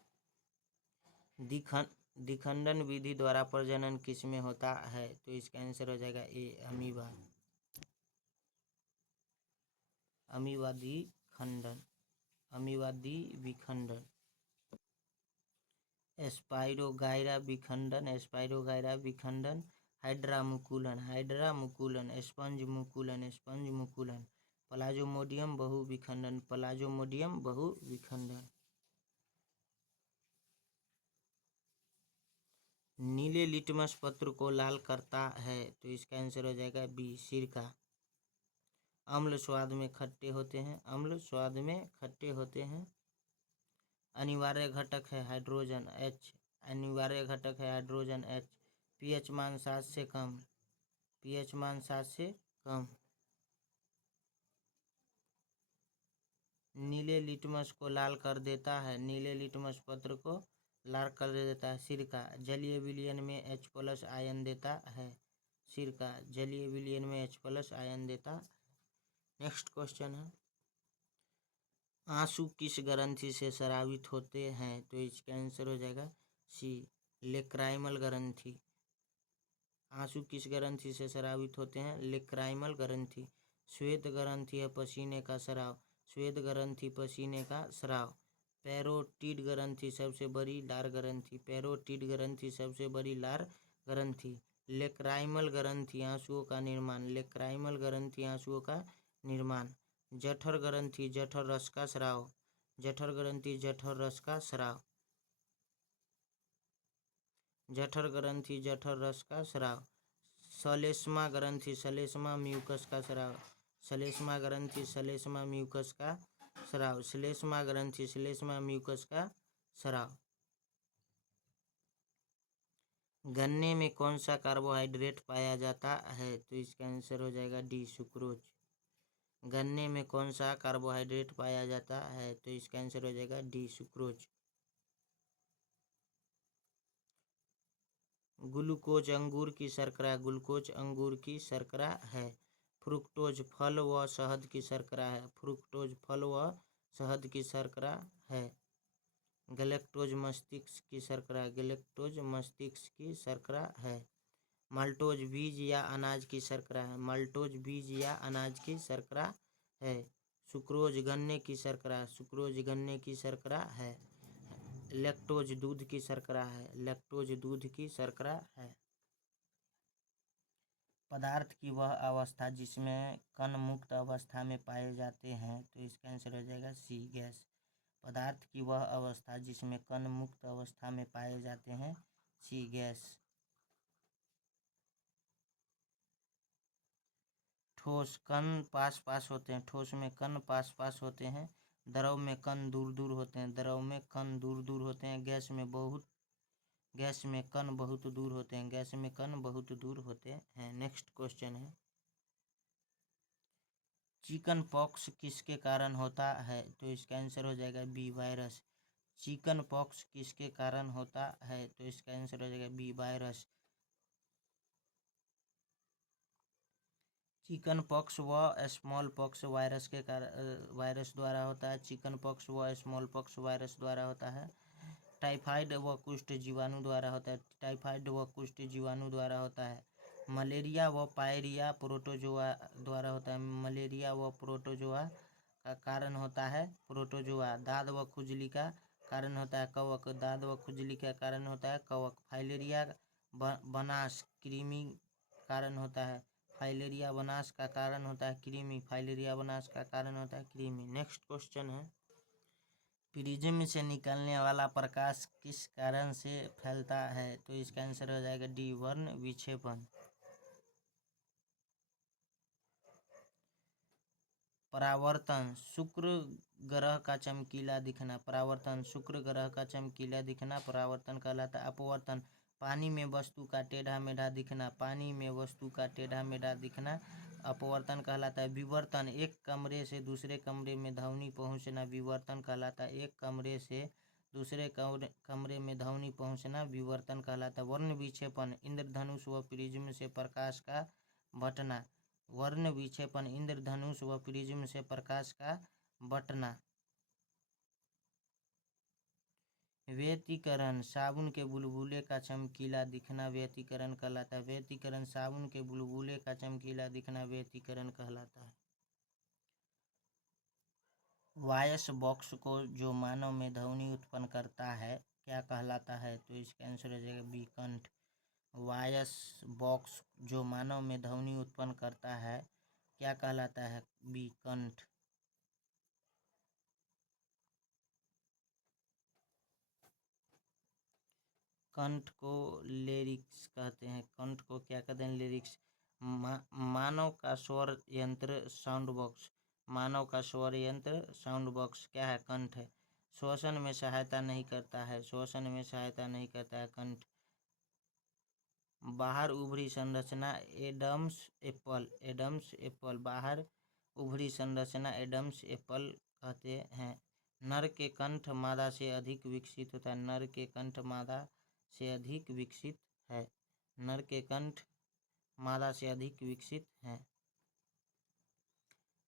द्विखंडन विधि द्वारा प्रजनन किसमें होता है? तो इसका आंसर हो जाएगा ए अमीबा। अमीबा द्विखंडन। अमीबा द्विखंडन। स्पाइरोगाइरा विखंडन। स्पाइरोगाइरा विखंडन। हाइड्रा मुकुलन। हाइड्रा मुकुलन। स्पंज मुकुलन। स्पंज मुकुलन। प्लाज्मोडियम बहुविखंडन। प्लाज्मोडियम बहुविखंडन। नीले लिटमस पत्र को लाल करता है? तो इसका आंसर हो जाएगा बी सिरका। अम्ल स्वाद में खट्टे होते हैं। अम्ल स्वाद में खट्टे होते हैं। अनिवार्य घटक है हाइड्रोजन H, अनिवार्य घटक है हाइड्रोजन H। pH मान 7 से कम, pH मान 7 से कम। नीले लिटमस को लाल कर देता है, नीले लिटमस पत्र को लाल कर देता है। सिरका जलीय विलयन में H+ आयन देता है, सिरका जलीय विलयन में H+ आयन देता। नेक्स्ट क्वेश्चन है, आंसू किस ग्रंथि से स्रावित होते हैं? तो इसका आंसर हो जाएगा सी, लेक्राइमल ग्रंथि। आंसू किस ग्रंथि से स्रावित होते हैं? लेक्राइमल ग्रंथि। श्वेत ग्रंथि है पसीने का स्राव, श्वेत ग्रंथि पसीने का स्राव। पैरोटिड ग्रंथि सबसे बड़ी लार ग्रंथि, पैरोटिड ग्रंथि सबसे बड़ी लार ग्रंथि। लेक्राइमल ग्रंथि आंसुओं का निर्माण, लेक्राइमल ग्रंथि आंसुओं का निर्माण। जठर ग्रंथि जठर रस का स्राव, जठर ग्रंथि जठर रस का स्राव, जठर ग्रंथि जठर रस का स्राव। श्लेष्मा ग्रंथि श्लेष्मा म्यूकस का स्राव, श्लेष्मा ग्रंथि श्लेष्मा म्यूकस का स्राव, श्लेष्मा ग्रंथि श्लेष्मा म्यूकस का स्राव। गन्ने में कौन सा कार्बोहाइड्रेट पाया जाता है? तो इसका आंसर हो जाएगा डी, सुक्रोज। गन्ने में कौन सा कार्बोहाइड्रेट पाया जाता है? तो इसका आंसर हो जाएगा डी, सुक्रोज। ग्लूकोज अंगूर की शर्करा, ग्लूकोज अंगूर की शर्करा है। फ्रुक्टोज फल व शहद की शर्करा है, फ्रुक्टोज फल व शहद की शर्करा है। गैलेक्टोज मस्तिष्क की शर्करा, गैलेक्टोज मस्तिष्क की शर्करा है। माल्टोज बीज या अनाज की शर्करा है, माल्टोज बीज या अनाज की शर्करा है। सुक्रोज गन्ने की शर्करा, सुक्रोज गन्ने की शर्करा है। लैक्टोज दूध की शर्करा है, लैक्टोज दूध की शर्करा है। पदार्थ की वह अवस्था जिसमें कण मुक्त अवस्था में पाए जाते हैं, तो इसका आंसर हो जाएगा सी, गैस। पदार्थ की वह अवस्था जिसमें कण मुक्त अवस्था में पाए जाते हैं, सी, गैस। ठोस कण पास पास होते हैं, ठोस में कण पास पास होते हैं। द्रव में कण दूर दूर होते हैं, द्रव में कण दूर दूर होते हैं। गैस में कण बहुत दूर होते हैं, गैस में कण बहुत दूर होते हैं। नेक्स्ट क्वेश्चन है, चिकन पॉक्स किसके कारण होता है? तो इसका आंसर हो जाएगा बी, वायरस। चिकन पॉक्स किसके कारण होता है? तो इसका आंसर हो जाएगा बी, वायरस। चिकन पॉक्स व स्मॉल पॉक्स वायरस के कारण वायरस द्वारा होता है, चिकन पॉक्स व स्मॉल पॉक्स वायरस द्वारा होता है। टाइफाइड व कुष्ठ जीवाणु द्वारा होता है, टाइफाइड व कुष्ठ जीवाणु द्वारा होता है। मलेरिया व पायरिया प्रोटोजोआ द्वारा होता है, मलेरिया व प्रोटोजोआ का कारण होता है प्रोटोजोआ। दाद व खुजली का कारण होता है कवक, दाद व खुजली का कारण होता है कवक। फाइलेरिया बनास कृमि कारण होता है, फाइलेरिया बनास का कारण होता है कृमि, फाइलेरिया बनास का कारण होता है कृमि। नेक्स्ट क्वेश्चन है, प्रिज्म से निकलने वाला प्रकाश किस कारण से फैलता है? तो इसका आंसर हो जाएगा डी, वर्ण विक्षेपण। परावर्तन शुक्र ग्रह का चमकीला दिखना, परावर्तन शुक्र ग्रह का चमकीला दिखना परावर्तन कहलाता है। अपवर्तन पानी में वस्तु का टेढ़ा मेढ़ा दिखना, पानी में वस्तु का टेढ़ा मेढ़ा दिखना अपवर्तन कहलाता है। विवर्तन एक कमरे से दूसरे कमरे में ध्वनि पहुंचना विवर्तन कहलाता है, एक कमरे से दूसरे कमरे में ध्वनि पहुंचना विवर्तन कहलाता है। वर्ण विक्षेपण इंद्रधनुष व प्रिज्म से प्रकाश का बटना, वर्ण विक्षेपण इंद्रधनुष व प्रिज्म से प्रकाश का बटना। व्यतिकरण साबुन के बुलबुले का चमकीला दिखना व्यतिकरण कहलाता है, व्यतिकरण साबुन के बुलबुले का चमकीला दिखना व्यतिकरण कहलाता है। वॉयस बॉक्स को जो मानव में ध्वनि उत्पन्न करता है क्या कहलाता है? तो इसका आंसर हो जाएगा बी, कंठ। वॉयस बॉक्स जो मानव में ध्वनि उत्पन्न करता है क्या कहलाता है? बी, कंठ। कंठ को लिरिक्स कहते हैं, कंठ को क्या कहते हैं? लिरिक्स। मानव का स्वर यंत्र साउंड बॉक्स, मानव का स्वर यंत्र साउंड बॉक्स क्या है? कंठ है। श्वसन में सहायता नहीं करता है, श्वसन में सहायता नहीं करता है कंठ। बाहर उभरी संरचना एडम्स एप्पल, एडम्स एप्पल, बाहर उभरी संरचना एडम्स एप्पल कहते हैं। नर के कंठ मादा से अधिक विकसित होता है, नर के कंठ मादा से अधिक विकसित है, नर के कंठ मादा से अधिक विकसित है।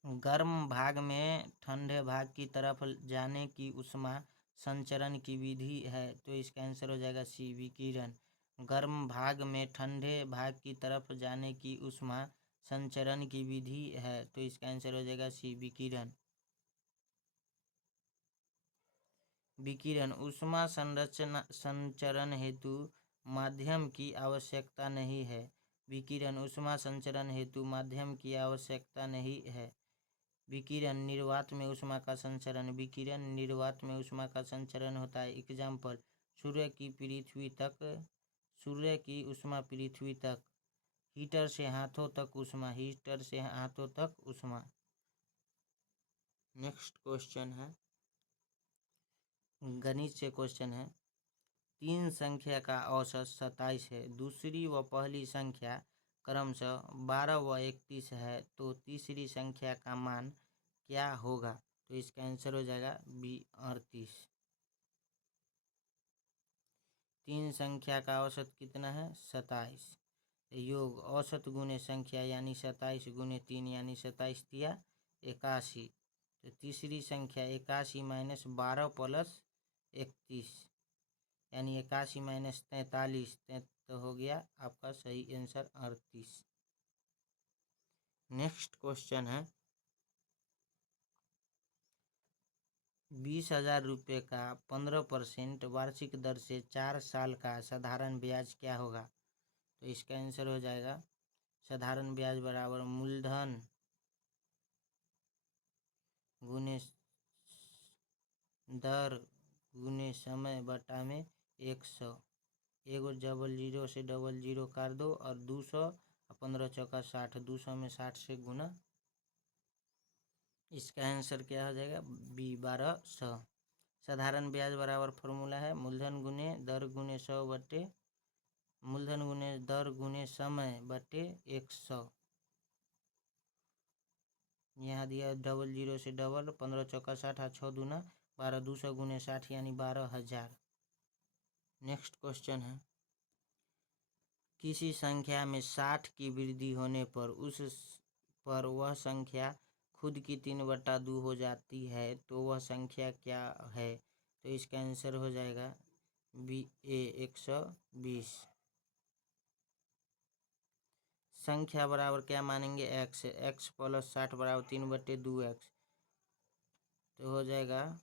गर्म भाग में ठंडे भाग की तरफ जाने की ऊष्मा संचरण की विधि है, तो इसका आंसर हो जाएगा सी, विकिरण। गर्म भाग में ठंडे भाग की तरफ जाने की ऊष्मा संचरण की विधि है, तो इसका आंसर हो जाएगा सी, विकिरण। विकिरण ऊष्मा संचरण हेतु माध्यम की आवश्यकता नहीं है, विकिरण ऊष्मा संचरण हेतु माध्यम की आवश्यकता नहीं है। विकिरण निर्वात में ऊष्मा का संचरण, विकिरण निर्वात में ऊष्मा का संचरण होता है। एग्जाम्पल, सूर्य की ऊष्मा पृथ्वी तक, हीटर से हाथों तक ऊष्मा, हीटर से हाथों तक ऊष्मा। नेक्स्ट क्वेश्चन है, गणित से क्वेश्चन है। 3 संख्या का औसत 27 है, दूसरी व पहली संख्या क्रमशः 12 व 31 है, तो तीसरी संख्या का मान क्या होगा? तो इसका आंसर हो जाएगा बी, 38। 3 संख्या का औसत कितना है? 27। योग औसत गुने संख्या यानी 27 गुने 3 यानी 27 तिया 81। तो तीसरी संख्या 81 माइनस 12 प्लस 31 यानी 81 माइनस 43, तो हो गया आपका सही आंसर 38। नेक्स्ट क्वेश्चन है, 20,000 रुपये का 15% वार्षिक दर से 4 साल का साधारण ब्याज क्या होगा? तो इसका आंसर हो जाएगा साधारण ब्याज बराबर मूलधन गुने दर गुने समय बटा में 100। एगो 00 से 00 काट दो और 200, 15 चौका 60, 200 में 60 से गुना। इसका आंसर क्या हो जाएगा? बी, 1200। साधारण ब्याज बराबर फॉर्मूला है मूलधन गुने दर गुने 100 बटे मूलधन गुने दर गुने समय बटे 100। यहाँ दिया 00 से डबल, 15 चौका 60, 6 दूना 12, 200 गुने 60 यानी 12,000। नेक्स्ट क्वेश्चन है, किसी संख्या में 60 की वृद्धि होने पर वह संख्या खुद की 3/2 हो जाती है, तो वह संख्या क्या है? तो इसका आंसर हो जाएगा बी, ए, 120। संख्या बराबर क्या मानेंगे? एक्स, एक्स प्लस 60 बराबर 3/2x, तो हो जाएगा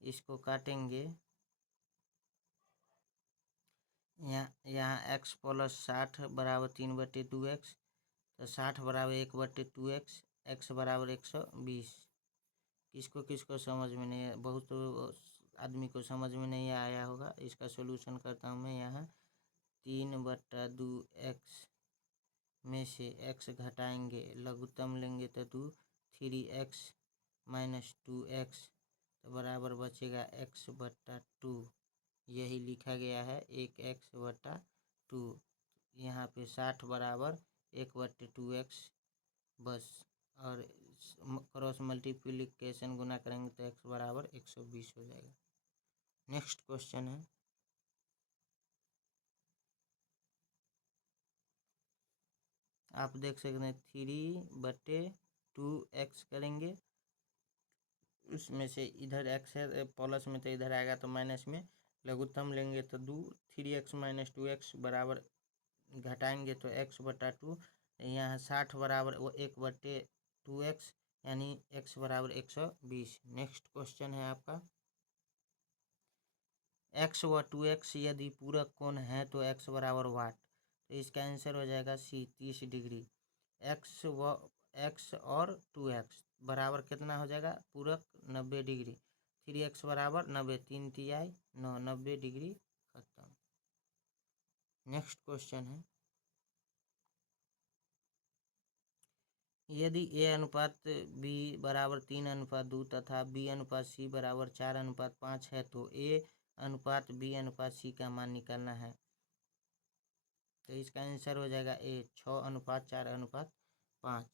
इसको काटेंगे, यहाँ x प्लस 60 बराबर 3/2x, तो 60 बराबर 1/2x, x बराबर 120। किसको किसको समझ में नहीं है, बहुत आदमी को समझ में नहीं आया होगा। इसका सोल्यूशन करता हूँ मैं। यहाँ 3/2x में से x घटाएंगे, लघुत्तम लेंगे तो 2, 3x माइनस 2x, तो बराबर बचेगा x/2। यही लिखा गया है 1x/2। यहाँ पे 60 बराबर 1/2x बस, और क्रॉस मल्टीप्लिकेशन गुना करेंगे तो x बराबर 120 हो जाएगा। नेक्स्ट क्वेश्चन है, आप देख सकते हैं 3/2x करेंगे, उसमें से इधर x है प्लस में, तो इधर आएगा तो माइनस में, लघुत्तम लेंगे तो 2, 3x माइनस 2x बराबर घटाएंगे तो x/2। यहाँ 60 बराबर 1/2x यानी x बराबर 120। नेक्स्ट क्वेश्चन है आपका, x व 2x यदि पूरक कोण है तो x बराबर वाट, तो इसका आंसर हो जाएगा सी, 30 डिग्री। x और 2x बराबर कितना हो जाएगा? पूरक 90 डिग्री। 3x बराबर 90, 3 तिहाई 9, 90 डिग्री खत्म। नेक्स्ट क्वेश्चन है, यदि ए अनुपात बी बराबर 3:2 तथा बी अनुपात सी बराबर 4:5 है तो ए अनुपात बी अनुपात सी का मान निकालना है। तो इसका आंसर हो जाएगा ए 6:4:5।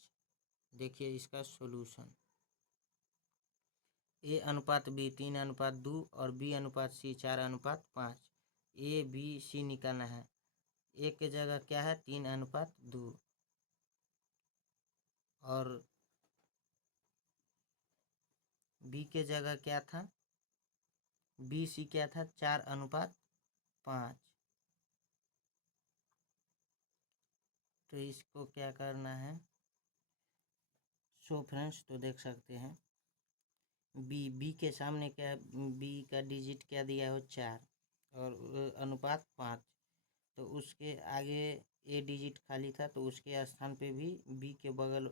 देखिए इसका सॉल्यूशन। ए अनुपात बी 3:2 और बी अनुपात सी 4:5। ए बी सी निकालना है। ए के जगह क्या है 3:2 और बी के जगह क्या था, बी सी क्या था 4:5। तो इसको क्या करना है, सो फ्रेंड्स तो देख सकते हैं बी के सामने क्या है, बी का डिजिट क्या दिया हो 4 और अनुपात 5। तो उसके आगे ए डिजिट खाली था तो उसके स्थान पे भी बी के बगल,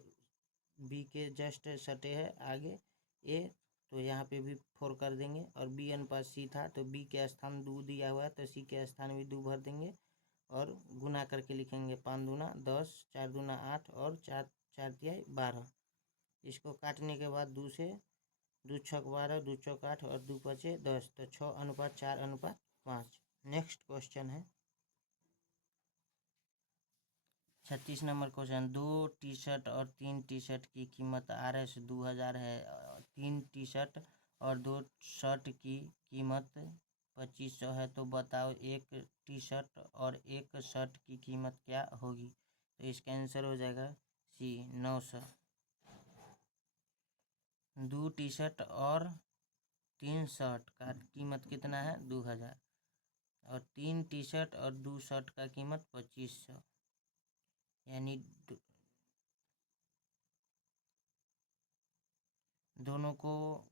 बी के जस्ट सटे है आगे ए, तो यहाँ पे भी 4 कर देंगे। और बी अनुपात सी था तो बी के स्थान 2 दिया हुआ है तो सी के स्थान भी 2 भर देंगे और गुना करके लिखेंगे 5 दूना 10, 4 दूना 8 और 4 4 तिहाई 12। इसको काटने के बाद 2 से 2 छक 12, 2 चौक 8 और 2 पचे 10, तो 6:4:5। नेक्स्ट क्वेश्चन है 36 नंबर क्वेश्चन। 2 टी शर्ट और 3 टी शर्ट की कीमत RS 2000 है। 3 टी शर्ट और 2 शर्ट की कीमत 2500 है, तो बताओ एक टी शर्ट और एक शर्ट की कीमत क्या होगी। तो इसका आंसर हो जाएगा सी 900। 2 टी शर्ट और 3 शर्ट का कीमत कितना है 2000 और 3 टी शर्ट और 2 शर्ट का कीमत 2500, यानी दोनों को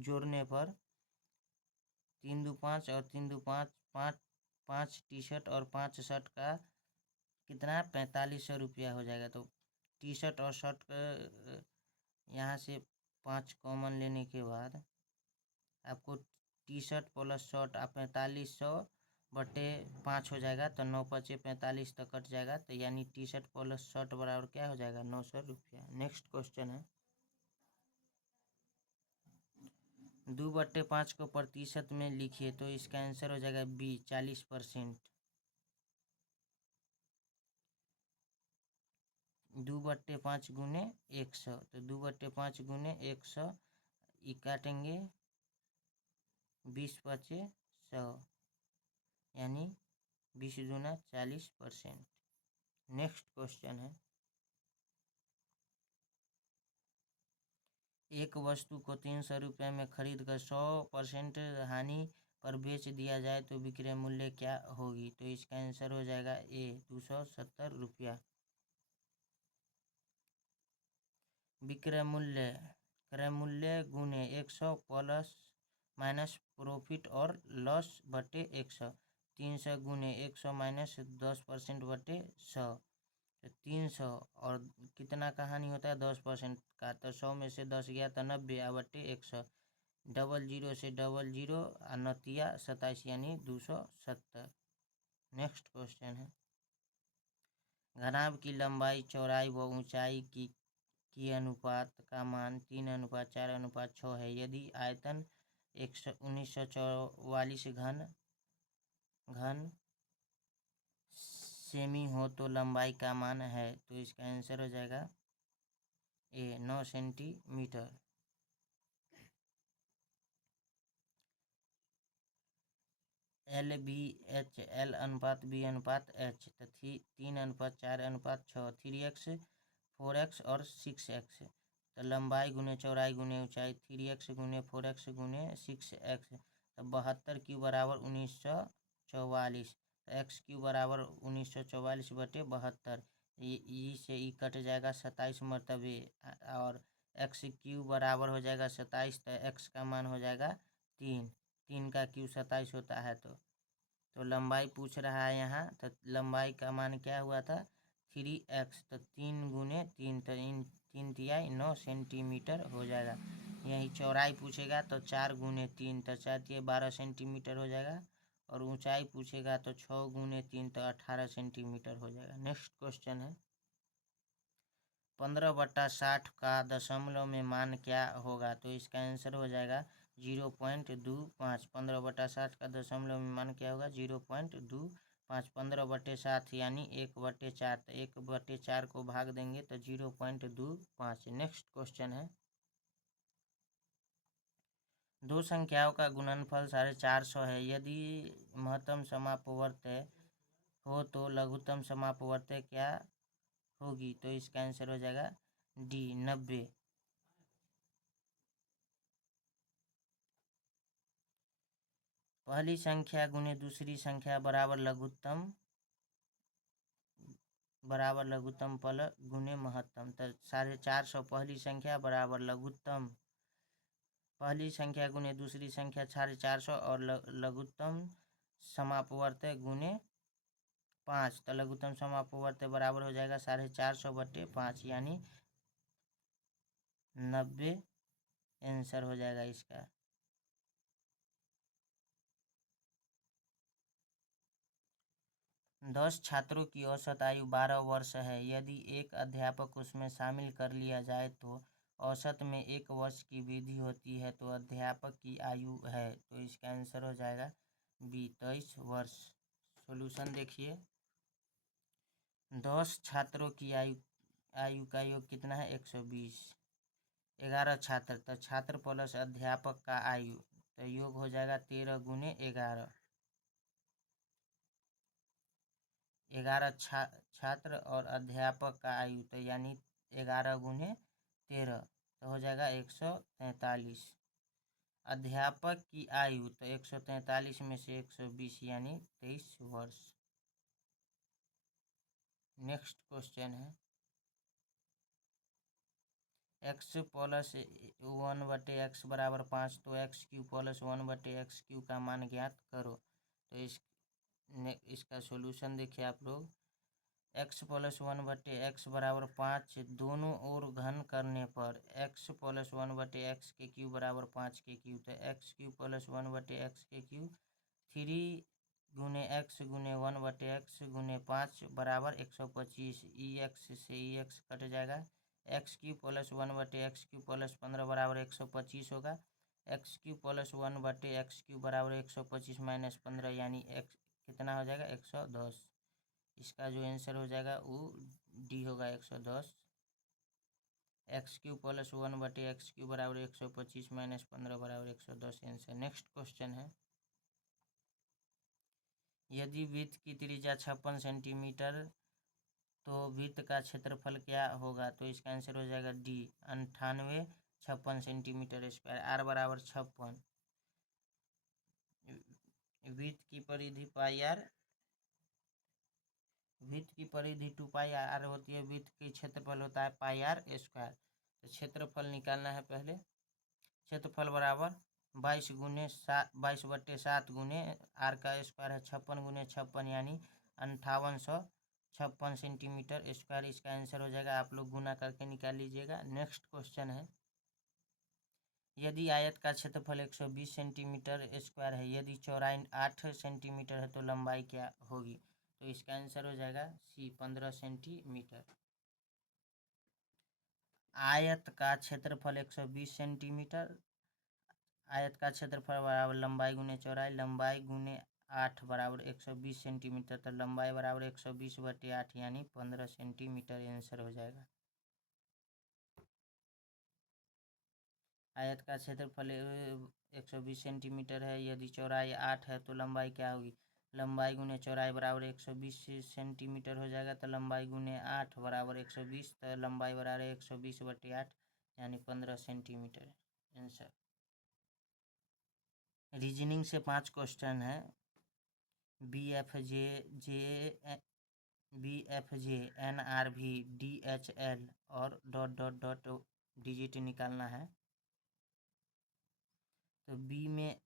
जोड़ने पर 3 दू 5 और 3 दू 5, 5 टी शर्ट और 5 शर्ट का कितना 4500 रुपया हो जाएगा। तो टी शर्ट और शर्ट का यहाँ से 5 कॉमन लेने के बाद आपको टी शर्ट प्लस शर्ट आप 4500/5 हो जाएगा, तो 9 पचे 45 तक कट जाएगा, तो यानी टी शर्ट प्लस शर्ट बराबर क्या हो जाएगा 900 रुपया। नेक्स्ट क्वेश्चन है 2/5 को प्रतिशत में लिखिए, तो इसका आंसर हो जाएगा बी 40%। 2/5 गुने 100, तो 2/5 गुने 100 काटेंगे 20 पचे 100, यानी 20 दूना 40%। नेक्स्ट क्वेश्चन है एक वस्तु को 300 रुपये में खरीद कर 100% हानि पर बेच दिया जाए तो विक्रय मूल्य क्या होगी। तो इसका आंसर हो जाएगा ए 270 रुपया। विक्रय मूल्य क्रय मूल्य गुने 100 प्लस माइनस प्रॉफिट और लॉस बटे 100। 300 गुने 100 माइनस 10% बटे 100, तो 300 और कितना का हानि होता है 10% का, तो 100 में से 10 गया तो 90 बटे 100, 00 से 00 नतिया 27, यानी 270। नेक्स्ट क्वेश्चन है घनाभ की लंबाई चौड़ाई व ऊंचाई की अनुपात का मान 3:4:6 है। यदि आयतन 1944 घन सेमी हो तो लंबाई का मान है। तो इसका आंसर हो जाएगा ए 9 सेंटीमीटर। LBH L अनुपात B अनुपात H, तो 3:4:6, 3x 4x और 6x, तो लंबाई गुने चौड़ाई गुने ऊंचाई 3x गुने 4x गुने 6x, तो 72 बराबर 1944, एक्स क्यू बराबर 1944 बटे 72, ई से ई कट जाएगा 27 मरतबे, और एक्स क्यू बराबर हो जाएगा 27, तो एक्स का मान हो जाएगा 3 का क्यू 27 होता है। तो लंबाई पूछ रहा है यहाँ, तो लंबाई का मान क्या हुआ था 3x, तो 3 गुने 3, तो 3 तिहाई 9 सेंटीमीटर हो जाएगा। यही चौड़ाई पूछेगा तो 4 गुने 3, तो 4 तिहाई 12 सेंटीमीटर हो जाएगा, और ऊंचाई पूछेगा तो 6 गुने 3, तो 18 सेंटीमीटर हो जाएगा। नेक्स्ट क्वेश्चन है 15/60 का दशमलव में मान क्या होगा? तो इसका आंसर हो जाएगा 0.25। 15/60 का दशमलव में मान क्या होगा? 0.25। 15/7 यानी 1/4। तो 1/4 को भाग देंगे तो 0.25। नेक्स्ट क्वेश्चन है, दो संख्याओं का गुणनफल 450 है। यदि महत्तम समापवर्त्य हो तो लघुत्तम समापवर्त्य क्या होगी? तो इसका आंसर हो जाएगा डी, 90। पहली संख्या गुने दूसरी संख्या बराबर लघुत्तम पल गुने महत्तम। तो 450 पहली संख्या बराबर लघुत्तम पहली संख्या गुने दूसरी संख्या 450 और लघुत्तम समापवर्त्य गुने 5। तो लघुत्तम समापवर्त्य बराबर हो जाएगा 450/5 यानी 90 आंसर हो जाएगा इसका। दस छात्रों की औसत आयु 12 वर्ष है। यदि एक अध्यापक उसमें शामिल कर लिया जाए तो औसत में 1 वर्ष की वृद्धि होती है, तो अध्यापक की आयु है। तो इसका आंसर हो जाएगा बी, 23 वर्ष। सॉल्यूशन देखिए, 10 छात्रों की आयु का योग कितना है? 120। 11 छात्र, तो छात्र प्लस अध्यापक का आयु, तो योग हो जाएगा 13 गुने 11। 11 छात्र और अध्यापक का आयु, तो यानी 11 गुने 13, तो हो जाएगा 143। अध्यापक की आयु, तो 143 में से 120 यानी 23 वर्ष। नेक्स्ट क्वेश्चन है, x प्लस 1/x बराबर 5, तो x³ प्लस 1/x³ का मान ज्ञात करो। तो इसका सॉल्यूशन देखिए आप लोग, x प्लस 1/x बराबर 5 दोनों ओर घन करने पर x प्लस 1/x³ बराबर 5 तो x³ प्लस 1/x³ 3 गुने x गुने 1/x गुने 5 बराबर 125। ex से ex कट जाएगा, x³ प्लस 1/x³ प्लस 15 बराबर 125 होगा। x³ प्लस 1/x³ बराबर 125 माइनस 15 यानी x कितना हो जाएगा? 110। इसका जो आंसर हो जाएगा वो डी होगा, 110। x³ प्लस 1/x³ बराबर 125 माइनस 15 बराबर 110 आंसर। नेक्स्ट क्वेश्चन है, यदि वृत्त की त्रिज्या 56 सेंटीमीटर तो वृत्त का क्षेत्रफल क्या होगा? तो इसका आंसर हो जाएगा डी, 98 56 सेंटीमीटर स्क्वायर। आर बराबर 56, वृत्त की परिधि पाई आर, वृत्त की परिधि 2πr होती है, वृत्त की क्षेत्रफल होता है πr स्क्वायर। तो क्षेत्रफल निकालना है पहले। क्षेत्रफल बराबर 22/7 गुने आर का स्क्वायर है 56 गुने 56 यानी 5856 सेंटीमीटर स्क्वायर। इसका आंसर हो जाएगा, आप लोग गुना करके निकाल लीजिएगा। नेक्स्ट क्वेश्चन है, यदि आयत का क्षेत्रफल 120 सेंटीमीटर स्क्वायर है, यदि चौड़ाई 8 सेंटीमीटर है तो लंबाई क्या होगी? तो इसका आंसर हो जाएगा सी, 15 सेंटीमीटर। आयत का क्षेत्रफल 120 सेंटीमीटर, आयत का क्षेत्रफल बराबर लंबाई गुने चौड़ाई, लंबाई गुने 8 बराबर 120 सेंटीमीटर, तो लंबाई बराबर 120/8 यानी 15 सेंटीमीटर आंसर हो जाएगा। आयत का क्षेत्रफल 120 सेंटीमीटर है, यदि चौड़ाई 8 है तो लंबाई क्या होगी? लंबाई गुने चौड़ाई बराबर 120 सेंटीमीटर हो जाएगा, तो लंबाई गुने 8 बराबर 120, तो लंबाई बराबर 120/8 यानी 15 सेंटीमीटर आंसर। रीजनिंग से 5 क्वेश्चन है, BFJ NRV DHL और ... डिजिट निकालना है। तो बी में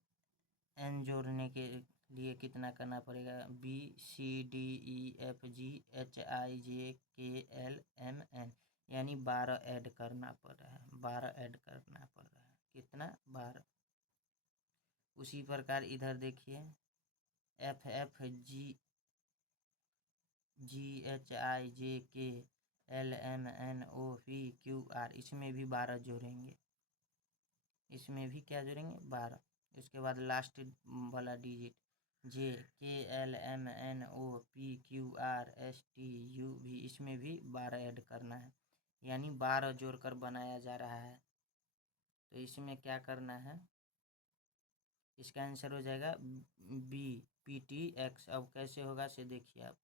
एन जोड़ने के लिए कितना करना पड़ेगा? BCDEFGHIJKLMN यानी 12 ऐड करना पड़ रहा है, 12 ऐड करना पड़ रहा है। कितना? 12। उसी प्रकार इधर देखिए, FFGHIJK LMNOPQR, इसमें भी 12 जोड़ेंगे, इसमें भी क्या जोड़ेंगे 12। उसके बाद लास्ट वाला डिजिट JKLMNOPQRSTU भी, इसमें भी 12 ऐड करना है, यानी 12 जोड़कर बनाया जा रहा है। तो इसमें क्या करना है, इसका आंसर हो जाएगा BPTX। अब कैसे होगा से देखिए आप,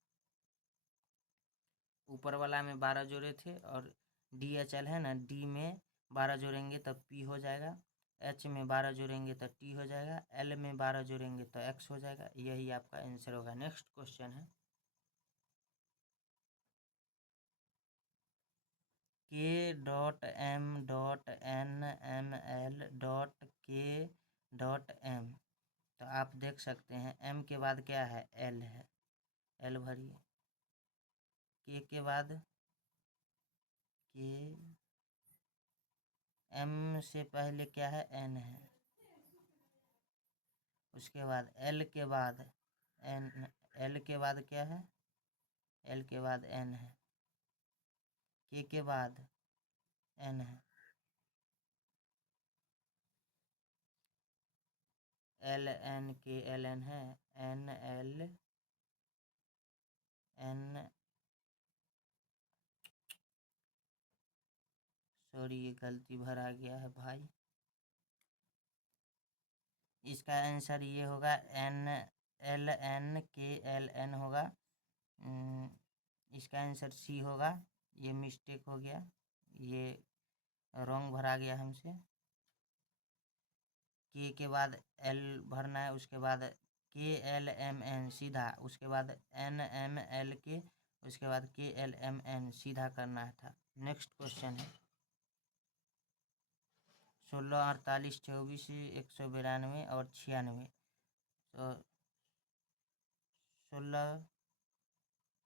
ऊपर वाला में 12 जोड़े थे और DHL है ना, D में 12 जोड़ेंगे तब P हो जाएगा, H में 12 जोड़ेंगे तो T हो जाएगा, L में 12 जोड़ेंगे तो X हो जाएगा। यही आपका आंसर होगा। नेक्स्ट क्वेश्चन है K.M.N.M.L.K.M। तो आप देख सकते हैं M के बाद क्या है, L है, L भरिए। K के बाद K, M से पहले क्या है, N है। उसके बाद L के बाद N, L के बाद क्या है, L के बाद N है। K के बाद N है, LNKLN है, NLN, सॉरी ये गलती भरा गया है भाई, इसका आंसर ये होगा NLNKLN होगा। इसका आंसर C होगा। ये मिस्टेक हो गया, ये रॉन्ग भरा गया हमसे। K के बाद L भरना है, उसके बाद KLMN सीधा, उसके बाद NMLK, उसके बाद KLMN सीधा करना था। नेक्स्ट क्वेश्चन है 16, 48, 24, 192 और 96। तो 16,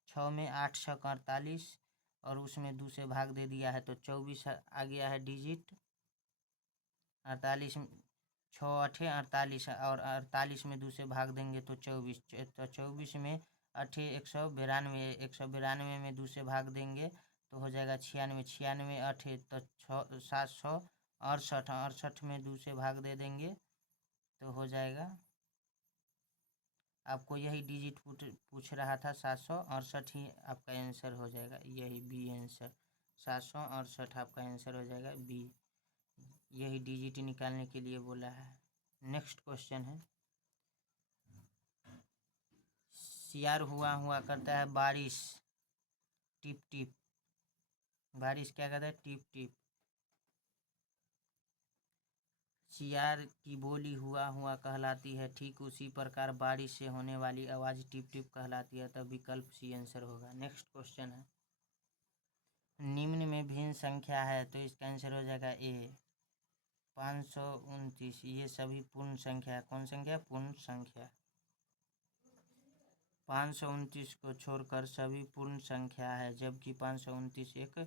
6 में 8 छक 48 और उसमें 2 से भाग दे दिया है तो 24 आ गया है डिजिट। 48 6 8 48 और 48 में 2 से भाग देंगे तो 24। तो 24 में 8 192, 192 में 2 से भाग देंगे तो हो जाएगा 96, 96 8 तो 768, 68 में 2 से भाग दे देंगे तो हो जाएगा, आपको यही डिजिट पूछ रहा था, 768 ही आपका आंसर हो जाएगा। यही बी आंसर, 768 आपका आंसर हो जाएगा बी। यही डिजिट निकालने के लिए बोला है। नेक्स्ट क्वेश्चन है सियार हुआ करता है बारिश, टिप टिप। बारिश क्या करता है, टिप टिप। सियार की बोली हुआ कहलाती है, ठीक उसी प्रकार बारिश से होने वाली आवाज़ टिप टिप कहलाती है। तब विकल्प सी आंसर होगा। नेक्स्ट क्वेश्चन है निम्न में भिन्न संख्या है तो इसका आंसर हो जाएगा ए 529। ये सभी पूर्ण संख्या है। कौन संख्या, पूर्ण संख्या। 529 को छोड़कर सभी पूर्ण संख्या है, जबकि 529 एक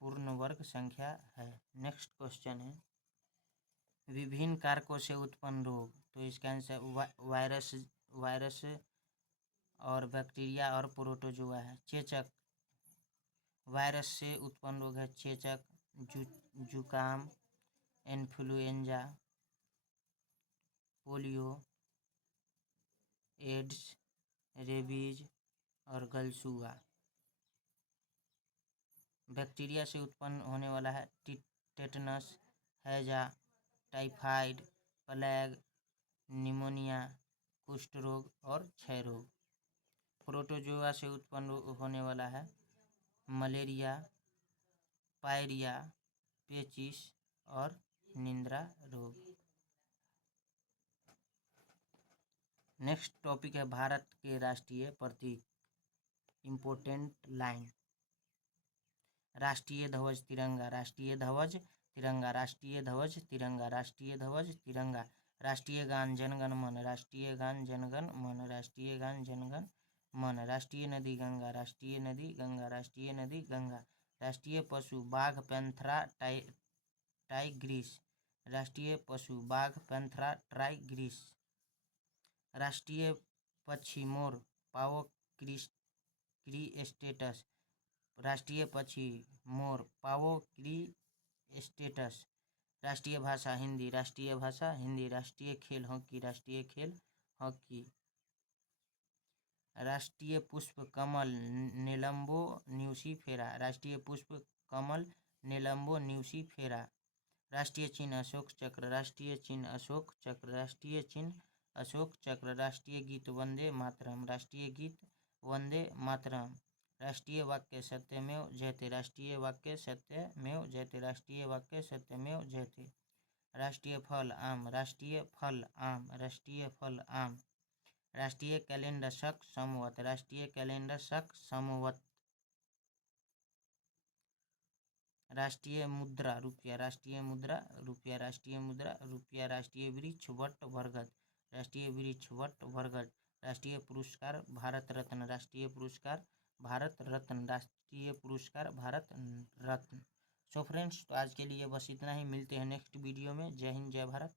पूर्ण वर्ग संख्या है। नेक्स्ट क्वेश्चन है विभिन्न कारकों से उत्पन्न रोग, तो इसका आंसर वायरस और बैक्टीरिया और प्रोटोजोआ है। चेचक, वायरस से उत्पन्न रोग है चेचक, जुकाम, इन्फ्लुएंजा, पोलियो, एड्स, रेबीज और गलसुआ। बैक्टीरिया से उत्पन्न होने वाला है टेटनस, हैजा, टाइफाइड, प्लेग, निमोनिया, कुष्ठ रोग और क्षय रोग। प्रोटोजोआ से उत्पन्न होने वाला है मलेरिया, पायरिया, पेचिस और निंद्रा रोग। नेक्स्ट टॉपिक है भारत के राष्ट्रीय प्रतीक, इम्पोर्टेंट लाइन। राष्ट्रीय ध्वज तिरंगा, राष्ट्रीय ध्वज तिरंगा, राष्ट्रीय ध्वज तिरंगा, राष्ट्रीय ध्वज तिरंगा। राष्ट्रीय गान जनगण मन, राष्ट्रीय गान जनगण मन, राष्ट्रीय गान जनगण मन। राष्ट्रीय नदी गंगा, राष्ट्रीय नदी गंगा, राष्ट्रीय नदी गंगा। राष्ट्रीय पशु बाघ, पैंथरा, टाइग्रिस। राष्ट्रीय पशु बाघ, पैंथरा, टाइग्रिस। राष्ट्रीय पक्षी मोर, पावो क्रिस्टेटस। राष्ट्रीय पक्षी मोर, पावो क्री स्टेटस। राष्ट्रीय भाषा हिंदी, राष्ट्रीय भाषा हिंदी। राष्ट्रीय खेल हॉकी, राष्ट्रीय खेल हॉकी। राष्ट्रीय पुष्प कमल, निलंबो न्यूसीफेरा, राष्ट्रीय पुष्प कमल, निलंबो न्यूसीफेरा। राष्ट्रीय चिन्ह अशोक चक्र, राष्ट्रीय चिन्ह अशोक चक्र, राष्ट्रीय चिन्ह अशोक चक्र। राष्ट्रीय गीत वंदे मातरम, राष्ट्रीय गीत वंदे मातरम। राष्ट्रीय वाक्य सत्यमेव जयते, राष्ट्रीय वाक्य सत्यमेव जयते, राष्ट्रीय वाक्य सत्यमेव जयते। राष्ट्रीय फल आम, राष्ट्रीय फल आम, राष्ट्रीय फल आम। राष्ट्रीय कैलेंडर शक संवत, राष्ट्रीय कैलेंडर शक संवत। राष्ट्रीय मुद्रा रुपया, राष्ट्रीय मुद्रा रुपया, राष्ट्रीय मुद्रा रुपया। राष्ट्रीय वृक्ष वट बरगद, राष्ट्रीय वृक्ष वट बरगद। राष्ट्रीय पुरस्कार भारत रत्न, राष्ट्रीय पुरस्कार भारत रत्न, राष्ट्रीय पुरस्कार भारत रत्न। सो फ्रेंड्स, तो आज के लिए बस इतना ही। मिलते हैं नेक्स्ट वीडियो में। जय हिंद, जय भारत।